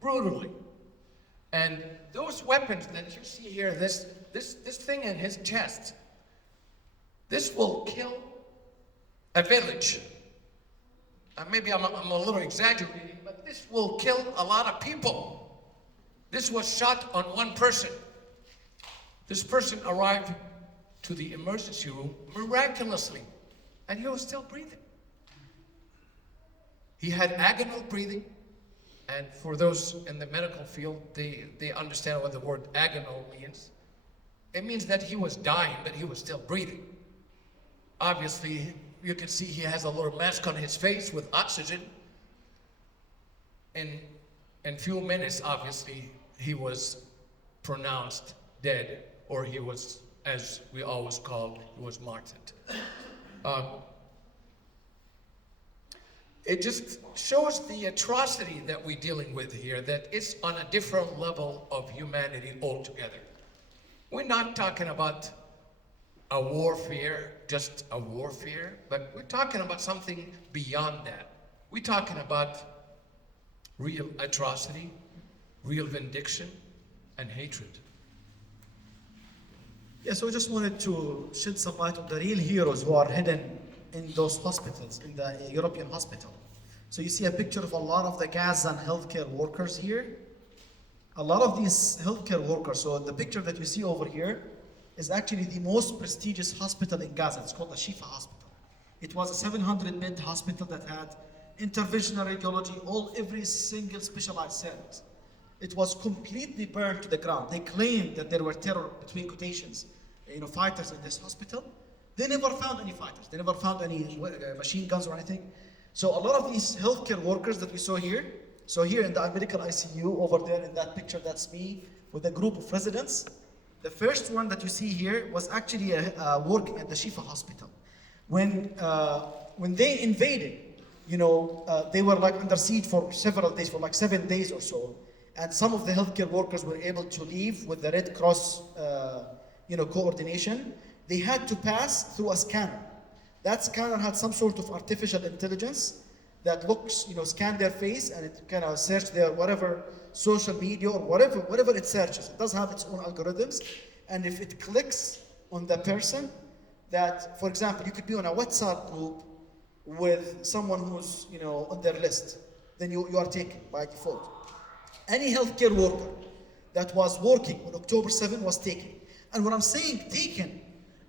Brutally. And those weapons that you see here, this thing in his chest, this will kill a village. Maybe I'm a little exaggerating, but this will kill a lot of people. This was shot on one person. This person arrived to the emergency room miraculously, and he was still breathing. He had agonal breathing, and for those in the medical field, they understand what the word agonal means. It means that he was dying, but he was still breathing. Obviously, you can see he has a little mask on his face with oxygen. In few minutes, obviously, he was pronounced dead, or he was, as we always call, he was martyred. It just shows the atrocity that we're dealing with here, that it's on a different level of humanity altogether. We're not talking about a warfare, just a warfare, but we're talking about something beyond that. We're talking about real atrocity, real vindication, and hatred. Yeah, so I just wanted to shed some light on the real heroes who are hidden in those hospitals, in the European hospital. So you see a picture of a lot of the Gazan healthcare workers here. A lot of these healthcare workers, so the picture that you see over here is actually the most prestigious hospital in Gaza. It's called the Shifa Hospital. It was a 700-bed hospital that had interventional radiology, every single specialized service. It was completely burned to the ground. They claimed that there were terror, between quotations, fighters in this hospital. They never found any fighters. They never found any machine guns or anything. So a lot of these healthcare workers that we saw here, so here in the medical ICU, over there in that picture, that's me with a group of residents. The first one that you see here was actually working at the Shifa Hospital. When they invaded, they were like under siege for several days, for like 7 days or so. And some of the healthcare workers were able to leave with the Red Cross, coordination. They had to pass through a scanner. That scanner had some sort of artificial intelligence that looks, scanned their face, and it kind of searched their whatever social media or whatever it searches. It does have its own algorithms, and if it clicks on the person, that, for example, you could be on a WhatsApp group with someone who's, on their list, then you are taken by default. Any healthcare worker that was working on October 7 was taken. And when I'm saying taken,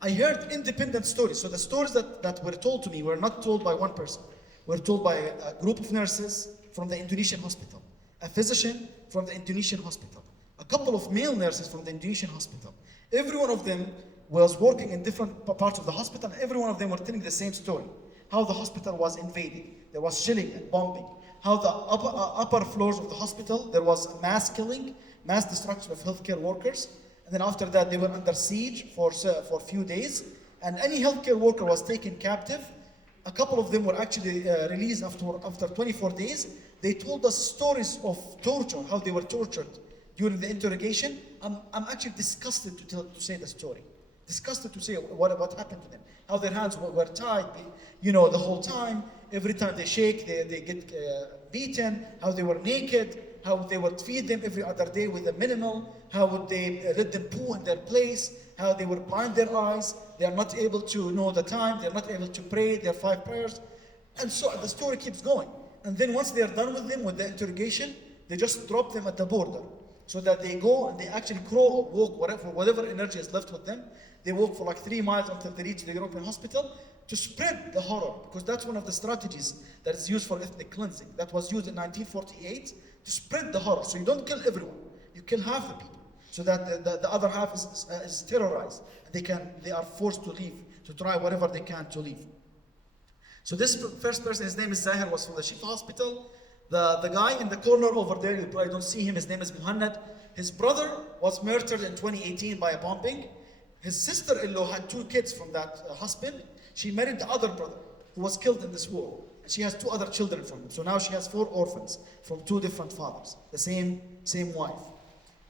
I heard independent stories. So the stories that were told to me were not told by one person. Were told by a group of nurses from the Indonesian hospital, a physician from the Indonesian hospital, a couple of male nurses from the Indonesian hospital. Every one of them was working in different parts of the hospital. Every one of them were telling the same story, how the hospital was invaded. There was shelling and bombing. how the upper floors of the hospital, there was mass killing, mass destruction of healthcare workers. And then after that, they were under siege for a few days. And any healthcare worker was taken captive. A couple of them were actually released after 24 days. They told us stories of torture, how they were tortured during the interrogation. I'm actually disgusted to say the story. Disgusted to say what happened to them. How their hands were tied, the whole time. Every time they shake, they get beaten. How they were naked. How they would feed them every other day with a minimal. How would they let them poo in their place. How they would blind their eyes. They are not able to know the time. They are not able to pray their 5 prayers. And so the story keeps going. And then once they are done with them, with the interrogation, they just drop them at the border. So that they go and they actually crawl, walk, whatever energy is left with them. They walk for like 3 miles until they reach the European hospital to spread the horror. Because that's one of the strategies that is used for ethnic cleansing. That was used in 1948 to spread the horror. So you don't kill everyone. You kill half the people. So that the other half is terrorized. And they are forced to leave, to try whatever they can to leave. So this first person, his name is Zahir, was from the Shifa hospital. The guy in the corner over there, you probably don't see him, his name is Muhannad. His brother was murdered in 2018 by a bombing. His sister-in-law had 2 kids from that husband. She married the other brother who was killed in this war. And she has 2 other children from him. So now she has 4 orphans from 2 different fathers, the same wife.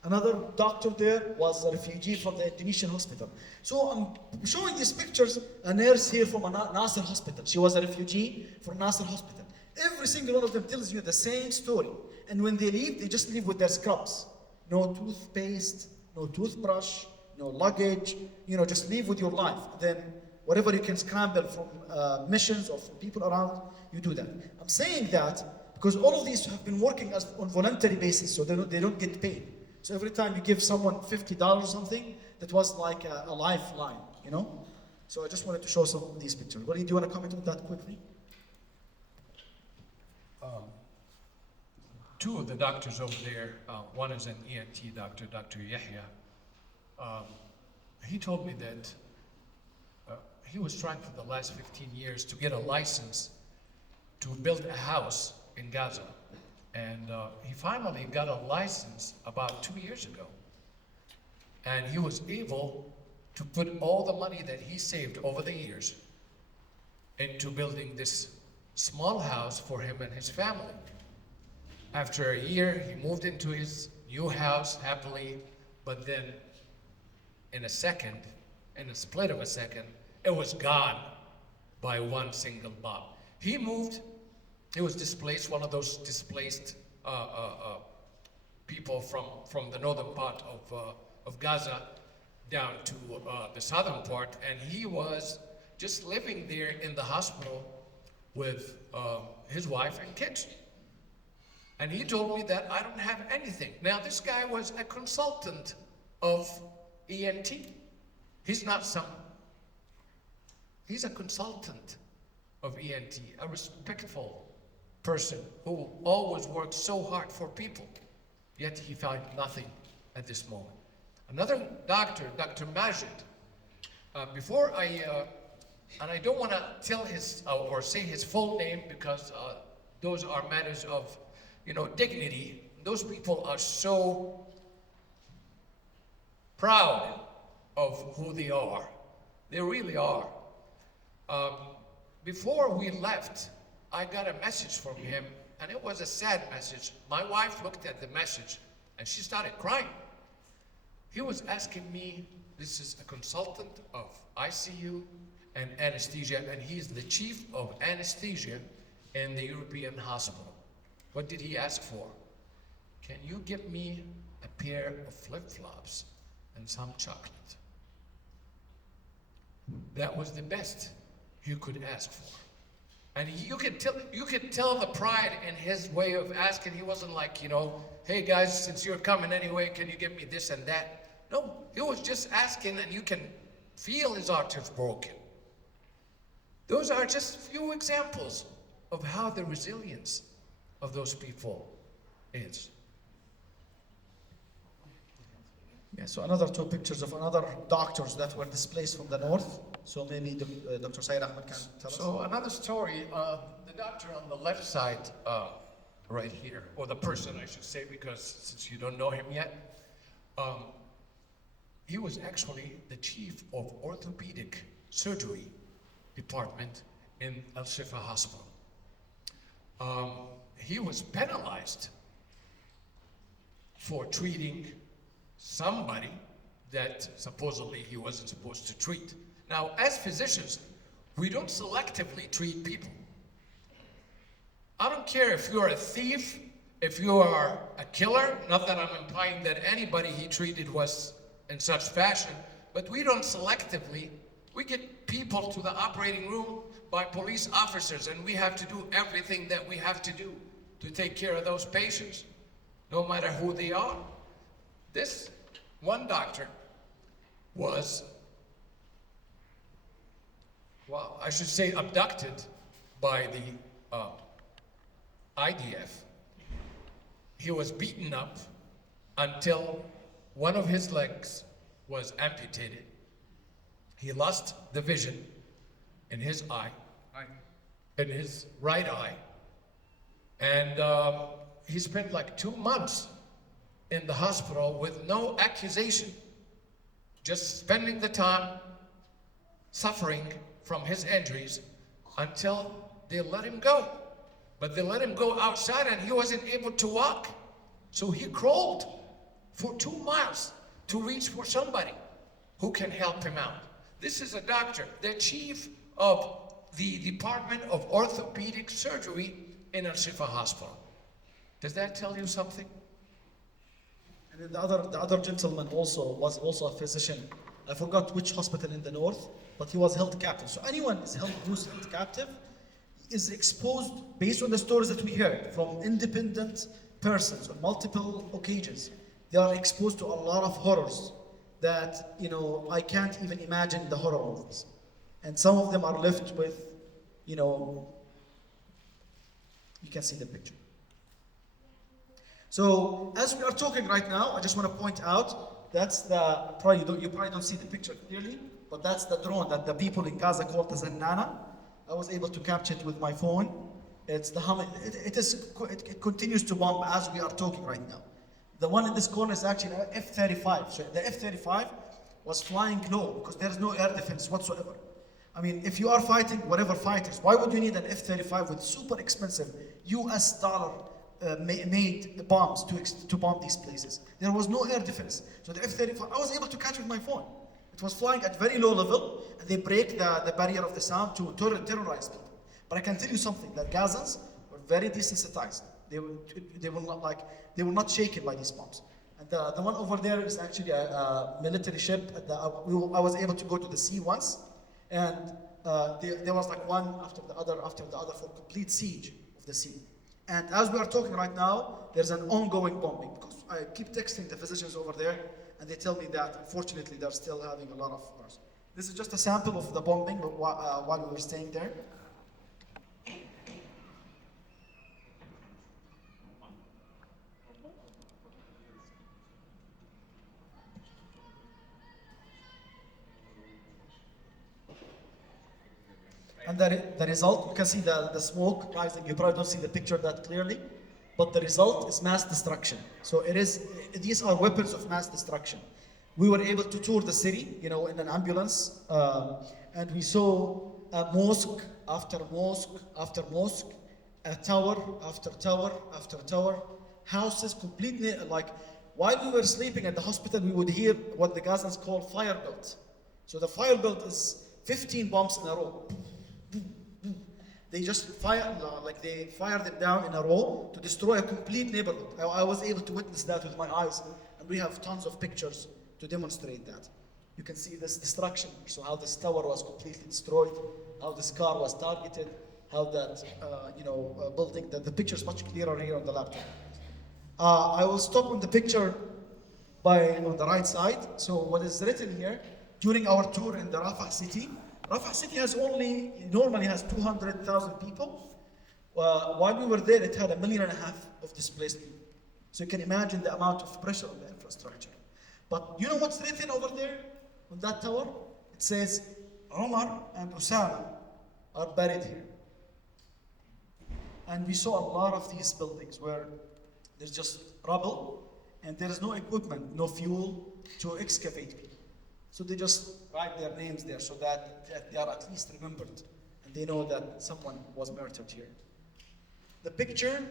Another doctor there was a refugee from the Indonesian hospital. So I'm showing these pictures, a nurse here from a Nasser hospital. She was a refugee from Nasser hospital. Every single one of them tells you the same story. And when they leave, they just leave with their scrubs. No toothpaste, no toothbrush, no luggage. Just leave with your life. Then whatever you can scramble from missions or from people around, you do that. I'm saying that because all of these have been working on voluntary basis, so they don't get paid. So every time you give someone $50 or something, that was like a lifeline, So I just wanted to show some of these pictures. Do you want to comment on that quickly? 2 of the doctors over there, one is an ENT doctor, Dr. Yahya. He told me that he was trying for the last 15 years to get a license to build a house in Gaza. And he finally got a license about 2 years ago. And he was able to put all the money that he saved over the years into building this small house for him and his family. After a year, he moved into his new house happily, but then in a split of a second, it was gone by one single bomb. He was displaced, one of those displaced people from the northern part of Gaza down to the southern part, and he was just living there in the hospital with his wife and kids. And he told me that I don't have anything. Now, this guy was a consultant of ENT. He's a consultant of ENT, a respectful person who always worked so hard for people, yet he found nothing at this moment. Another doctor, Dr. Majid, and I don't want to tell his or say his full name because those are matters of dignity. Those people are so proud of who they are. They really are. Before we left, I got a message from him, and it was a sad message. My wife looked at the message, and she started crying. He was asking me, this is a consultant of ICU and anesthesia, and he's the chief of anesthesia in the European hospital. What did he ask for? Can you give me a pair of flip-flops and some chocolate? That was the best he could ask for. And you could tell the pride in his way of asking. He wasn't like, hey guys, since you're coming anyway, can you give me this and that? No, he was just asking, and you can feel his heart is broken. Those are just few examples of how the resilience of those people is. Yeah, so another 2 pictures of another doctors that were displaced from the north. So maybe Dr. Sayyid Ahmed can tell us. So another story, the doctor on the left side right here, or the person I should say, because since you don't know him yet, he was actually the chief of orthopedic surgery department in Al Shifa Hospital. He was penalized for treating somebody that supposedly he wasn't supposed to treat. Now, as physicians, we don't selectively treat people. I don't care if you're a thief, if you are a killer, not that I'm implying that anybody he treated was in such fashion, but we don't selectively. We get people to the operating room by police officers, and we have to do everything that we have to do to take care of those patients, no matter who they are. This one doctor was, well, I should say abducted by the IDF. He was beaten up until one of his legs was amputated. He lost the vision in his eye, in his right eye. And he spent like 2 months in the hospital with no accusation, just spending the time suffering from his injuries until they let him go. But they let him go outside and he wasn't able to walk. So he crawled for 2 miles to reach for somebody who can help him out. This is a doctor, the chief of the Department of Orthopedic Surgery in Al Shifa Hospital. Does that tell you something? And the other gentleman was also a physician. I forgot which hospital in the north, but he was held captive. So anyone who's held captive is exposed, based on the stories that we heard from independent persons on multiple occasions. They are exposed to a lot of horrors that, I can't even imagine the horror movies. And some of them are left with, you can see the picture. So as we are talking right now, I just want to point out, that's you probably don't see the picture clearly, but that's the drone that the people in Gaza call the Zannana. I was able to capture it with my phone. It's the it continues to bomb as we are talking right now. The one in this corner is actually an F-35. So the F-35 was flying low because there's no air defense whatsoever. I mean, if you are fighting whatever fighters, why would you need an F-35 with super expensive US dollar made bombs to bomb these places? There was no air defense. So the F-35, I was able to catch it with my phone. It was flying at very low level, and they break the barrier of the sound to terrorize people. But I can tell you something, that Gazans were very desensitized. They were not shaken by these bombs. And the one over there is actually a military ship. I was able to go to the sea once, and there was like one after the other for complete siege of the sea. And as we are talking right now, there's an ongoing bombing, because I keep texting the physicians over there, and they tell me that unfortunately they're still having a lot of horrors. This is just a sample of the bombing while we were staying there. And the result, you can see the smoke rising. You probably don't see the picture that clearly, but the result is mass destruction. So these are weapons of mass destruction. We were able to tour the city, in an ambulance, and we saw a mosque after mosque after mosque, a tower after tower after tower, houses completely, while we were sleeping at the hospital, we would hear what the Gazans call fire belt. So the fire belt is 15 bombs in a row. They just they fire them down in a row to destroy a complete neighborhood. I was able to witness that with my eyes, and we have tons of pictures to demonstrate that. You can see this destruction, so how this tower was completely destroyed, how this car was targeted, how that building, the picture is much clearer here on the laptop. I will stop on the picture on the right side. So what is written here, during our tour in the Rafah city normally has 200,000 people. While we were there, it had 1.5 million of displaced people. So you can imagine the amount of pressure on the infrastructure. But you know what's written over there on that tower? It says, Omar and Osama are buried here. And we saw a lot of these buildings where there's just rubble and there is no equipment, no fuel to excavate people. So they just write their names there so that they are at least remembered and they know that someone was murdered here. The picture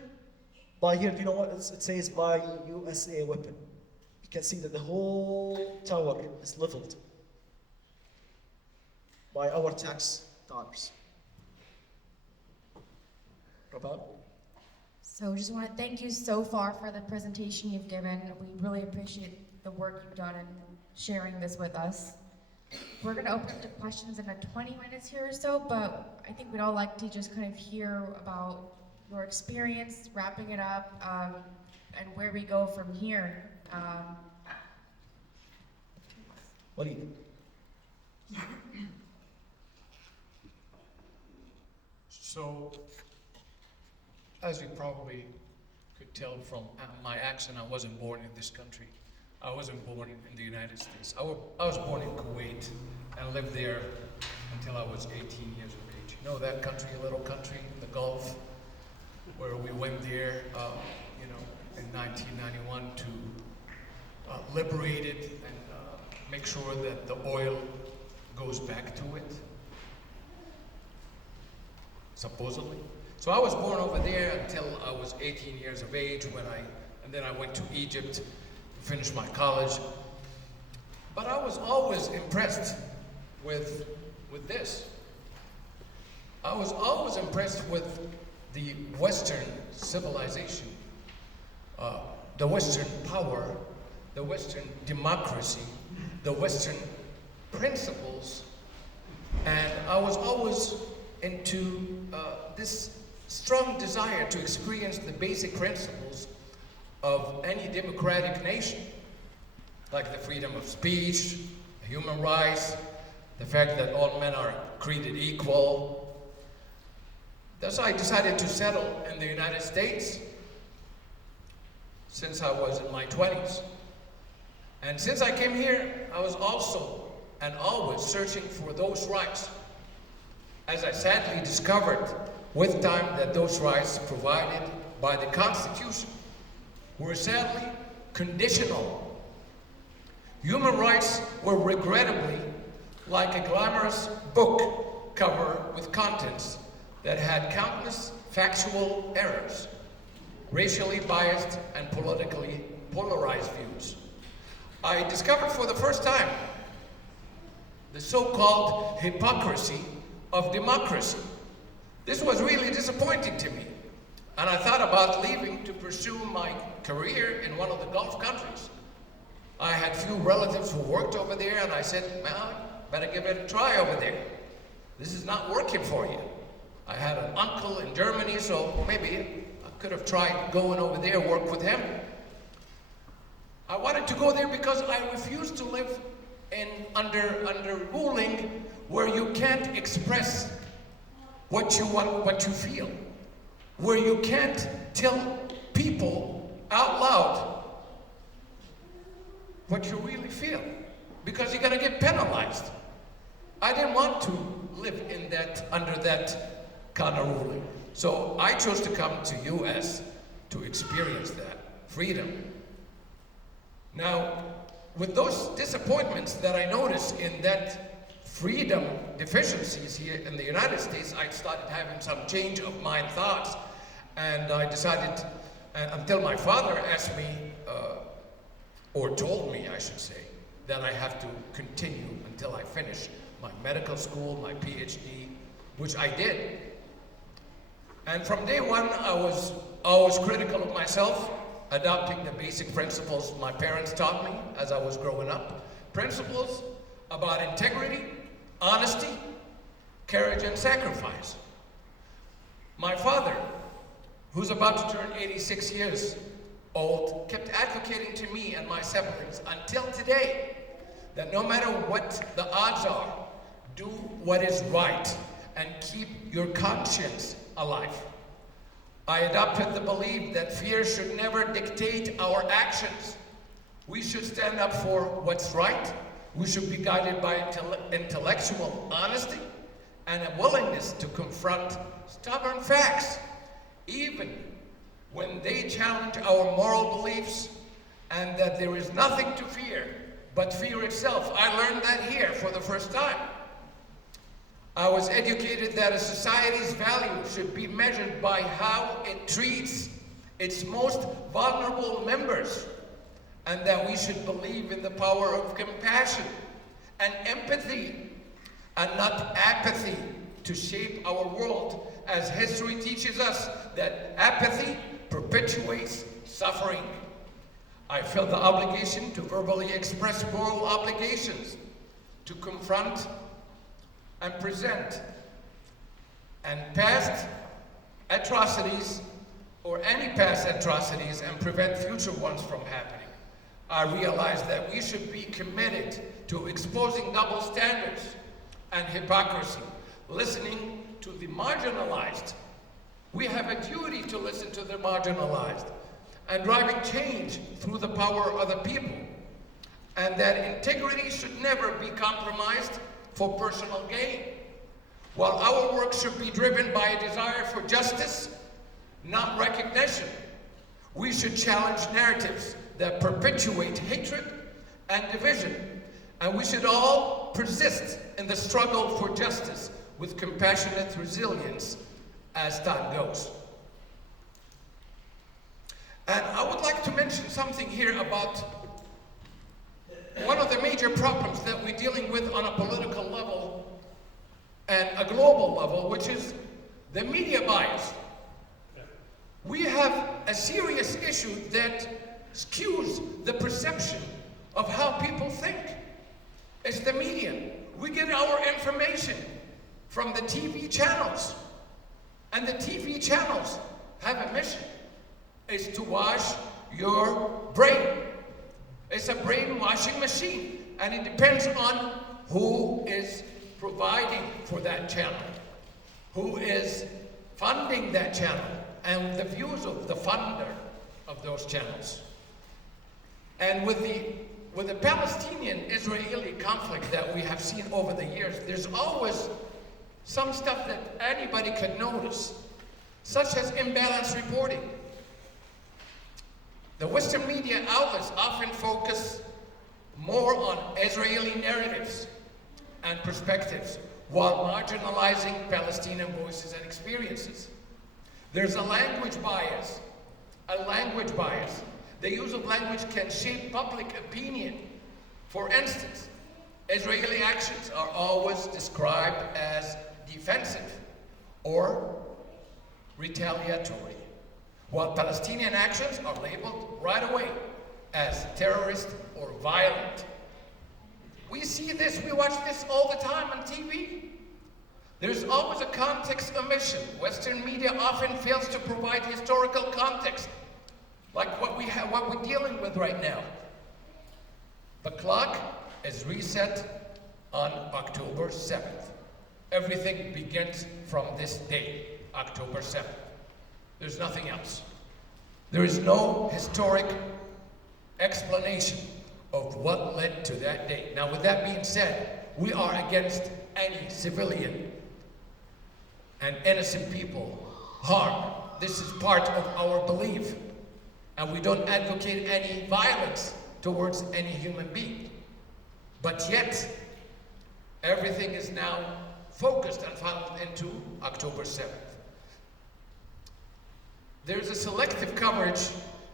by here, do you know what it says? By USA weapon. You can see that the whole tower is leveled by our tax dollars. Rabab? So just want to thank you so far for the presentation you've given. We really appreciate the work you've done in sharing this with us. We're going to open up to questions in about 20 minutes here or so, but I think we'd all like to just kind of hear about your experience, wrapping it up, and where we go from here. What do you So, as you probably could tell from my accent, I wasn't born in this country. I wasn't born in the United States. I was born in Kuwait and lived there until I was 18 years of age. You know that country, a little country in the Gulf, where we went there, in 1991 to liberate it and make sure that the oil goes back to it, supposedly. So I was born over there until I was 18 years of age and then I went to Egypt to finish my college. But I was always impressed with this. I was always impressed with the Western civilization, the Western power, the Western democracy, the Western principles, and I was always into this strong desire to experience the basic principles of any democratic nation, like the freedom of speech, human rights, the fact that all men are created equal. Thus I decided to settle in the United States since I was in my 20s. And since I came here, I was also and always searching for those rights, as I sadly discovered with time that those rights provided by the Constitution were sadly conditional. Human rights were regrettably like a glamorous book cover with contents that had countless factual errors, racially biased and politically polarized views. I discovered for the first time the so-called hypocrisy of democracy. This was really disappointing to me, and I thought about leaving to pursue my career in one of the Gulf countries. I had few relatives who worked over there, and I said, well, better give it a try over there. This is not working for you. I had an uncle in Germany, so maybe I could have tried going over there, work with him. I wanted to go there because I refused to live under ruling where you can't express what you want, what you feel, where you can't tell people out loud what you really feel, because you're gonna get penalized. I didn't want to live under that kind of ruling. So I chose to come to US to experience that freedom. Now, with those disappointments that I noticed in that freedom deficiencies here in the United States, I started having some change of mind thoughts, and I decided, until my father asked me, or told me, I should say, that I have to continue until I finish my medical school, my PhD, which I did. And from day one, I was always critical of myself, adopting the basic principles my parents taught me as I was growing up. Principles about integrity, honesty, courage, and sacrifice. My father, who's about to turn 86 years old, kept advocating to me and my siblings until today that no matter what the odds are, do what is right and keep your conscience alive. I adopted the belief that fear should never dictate our actions. We should stand up for what's right. We should be guided by intellectual honesty and a willingness to confront stubborn facts even when they challenge our moral beliefs, and that there is nothing to fear but fear itself. I learned that here for the first time. I was educated that a society's value should be measured by how it treats its most vulnerable members, and that we should believe in the power of compassion and empathy and not apathy to shape our world, as history teaches us that apathy perpetuates suffering. I feel the obligation to verbally express moral obligations, to confront and present and past atrocities, or any past atrocities, and prevent future ones from happening. I realize that we should be committed to exposing double standards and hypocrisy, listening to the marginalized. We have a duty to listen to the marginalized, and driving change through the power of the people, and that integrity should never be compromised for personal gain. While our work should be driven by a desire for justice, not recognition, we should challenge narratives that perpetuate hatred and division, and we should all persist in the struggle for justice with compassionate resilience as time goes. And I would like to mention something here about one of the major problems that we're dealing with on a political level and a global level, which is the media bias. We have a serious issue that skews the perception of how people think. It's the media. We get our information from the TV channels, and the TV channels have a mission. It's to wash your brain. It's a brainwashing machine, and it depends on who is providing for that channel, who is funding that channel, and the views of the funder of those channels. And with the Palestinian-Israeli conflict that we have seen over the years, there's always some stuff that anybody could notice, such as imbalanced reporting. The Western media outlets often focus more on Israeli narratives and perspectives, while marginalizing Palestinian voices and experiences. There's a language bias. The use of language can shape public opinion. For instance, Israeli actions are always described as defensive or retaliatory, while Palestinian actions are labeled right away as terrorist or violent. We see this, we watch this all the time on TV. There's always a context omission. Western media often fails to provide historical context, like what we're dealing with right now. The clock is reset on October 7th. Everything begins from this day, October 7th. There's nothing else. There is no historic explanation of what led to that day. Now, with that being said, we are against any civilian and innocent people harm. This is part of our belief, and we don't advocate any violence towards any human being. But yet, everything is now focused and funneled into October 7th. There's a selective coverage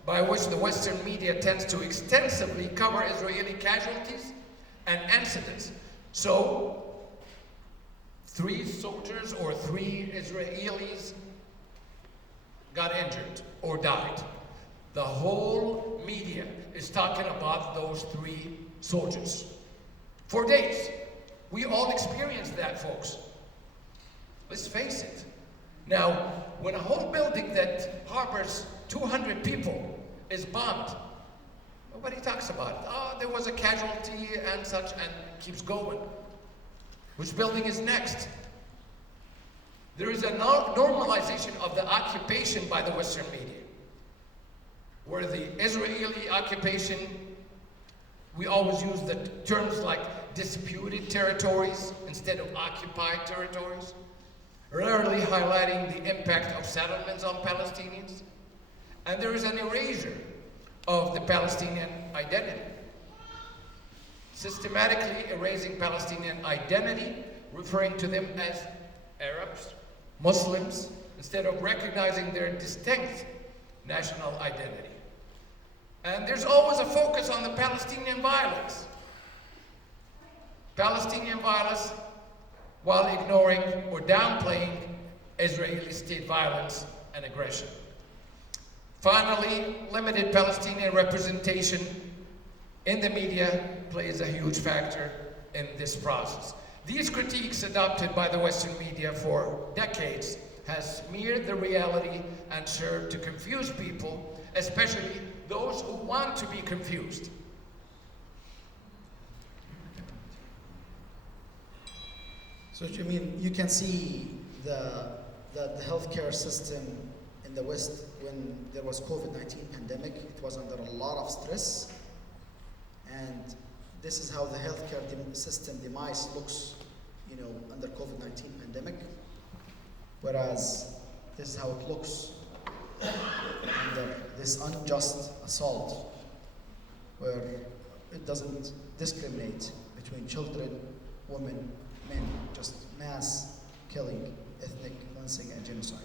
by which the Western media tends to extensively cover Israeli casualties and incidents. So, 3 soldiers or 3 Israelis got injured or died. The whole media is talking about those 3 soldiers for days. We all experienced that, folks. Let's face it. Now, when a whole building that harbors 200 people is bombed, nobody talks about it. Oh, there was a casualty and such, and keeps going. Which building is next? There is a normalization of the occupation by the Western media, where the Israeli occupation, we always use the terms like disputed territories instead of occupied territories. rarely highlighting the impact of settlements on Palestinians. And there is an erasure of the Palestinian identity. Systematically erasing Palestinian identity, referring to them as Arabs, Muslims, instead of recognizing their distinct national identity. And there's always a focus on the Palestinian violence. Palestinian violence while ignoring or downplaying Israeli state violence and aggression. Finally, limited Palestinian representation in the media plays a huge factor in this process. These critiques adopted by the Western media for decades has smeared the reality and served to confuse people, especially those who want to be confused. So I mean, you can see the healthcare system in the West when there was COVID-19 pandemic. It was under a lot of stress, and this is how the healthcare system demise looks, you know, under COVID-19 pandemic. Whereas this is how it looks under this unjust assault, where it doesn't discriminate between children, women, men, just mass killing, ethnic cleansing, and genocide.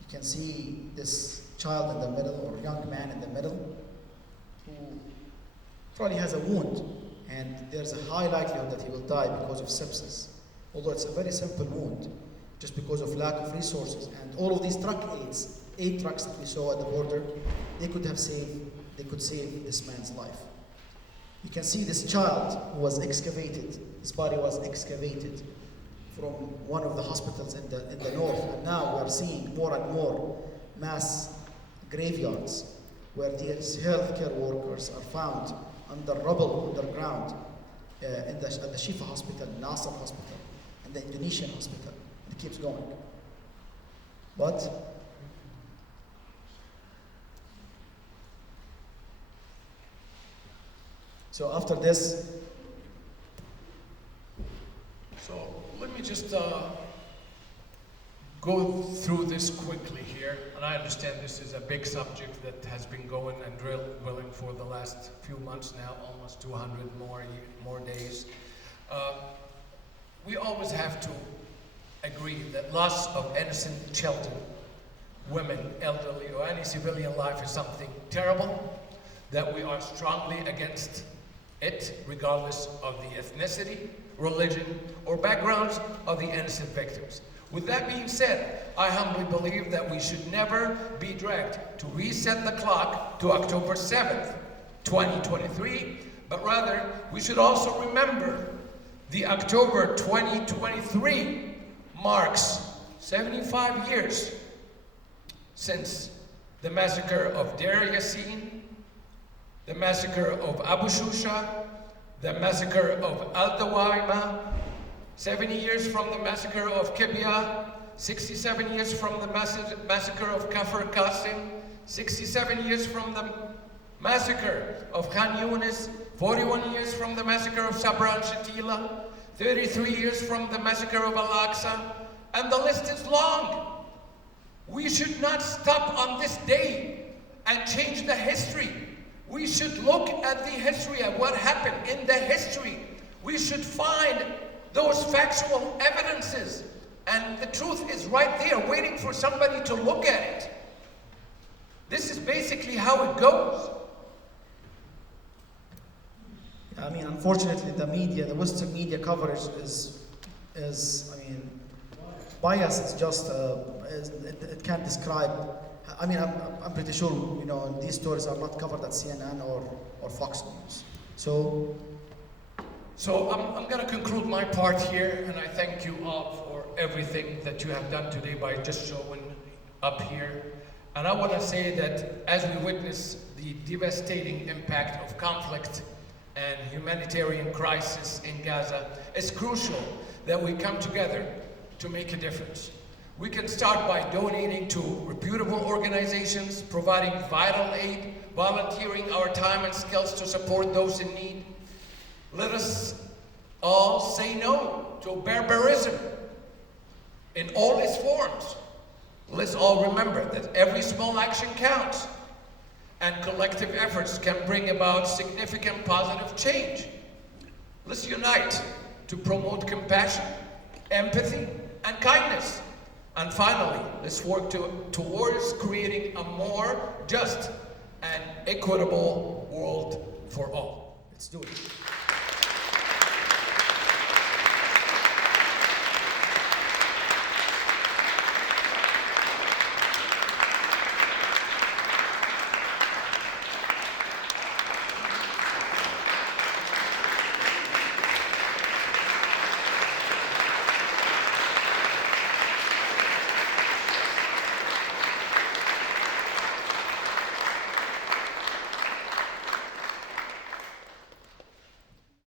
You can see this child in the middle, or young man in the middle, who probably has a wound, and there's a high likelihood that he will die because of sepsis. Although it's a very simple wound, just because of lack of resources. And all of these truck aids, 8 trucks that we saw at the border, they could save this man's life. You can see this child who was excavated, his body was excavated from one of the hospitals in the north, and now we are seeing more and more mass graveyards where these healthcare workers are found under rubble, underground, at the Shifa hospital, Nasser hospital, and the Indonesian hospital. It keeps going. But so after this, So let me just go through this quickly here. And I understand this is a big subject that has been going and drilling for the last few months now, almost 200 more days. We always have to agree that loss of innocent children, women, elderly, or any civilian life is something terrible, that we are strongly against it, regardless of the ethnicity, religion, or backgrounds of the innocent victims. With that being said, I humbly believe that we should never be dragged to reset the clock to October 7th, 2023, but rather we should also remember the October 2023 marks 75 years since the massacre of Deir Yassin, the massacre of Abu Shusha, the massacre of Al-Dawaima, 70 years from the massacre of Kibya, 67 years from the massacre of Kafr Qasim, 67 years from the massacre of Khan Yunis, 41 years from the massacre of Sabra and Shatila, 33 years from the massacre of Al-Aqsa, and the list is long. We should not stop on this day and change the history. We should look at the history of what happened in the history. We should find those factual evidences. And the truth is right there, waiting for somebody to look at it. This is basically how it goes. I mean, unfortunately, the media, the Western media coverage is I mean, bias is just, it can't describe. I mean, I'm pretty sure, you know, these stories are not covered at CNN or Fox News. So I'm going to conclude my part here, and I thank you all for everything that you have done today by just showing up here. And I want to say that as we witness the devastating impact of conflict and humanitarian crisis in Gaza, it's crucial that we come together to make a difference. We can start by donating to reputable organizations, providing vital aid, volunteering our time and skills to support those in need. Let us all say no to barbarism in all its forms. Let's all remember that every small action counts, and collective efforts can bring about significant positive change. Let's unite to promote compassion, empathy, and kindness. And finally, let's work towards creating a more just and equitable world for all. Let's do it.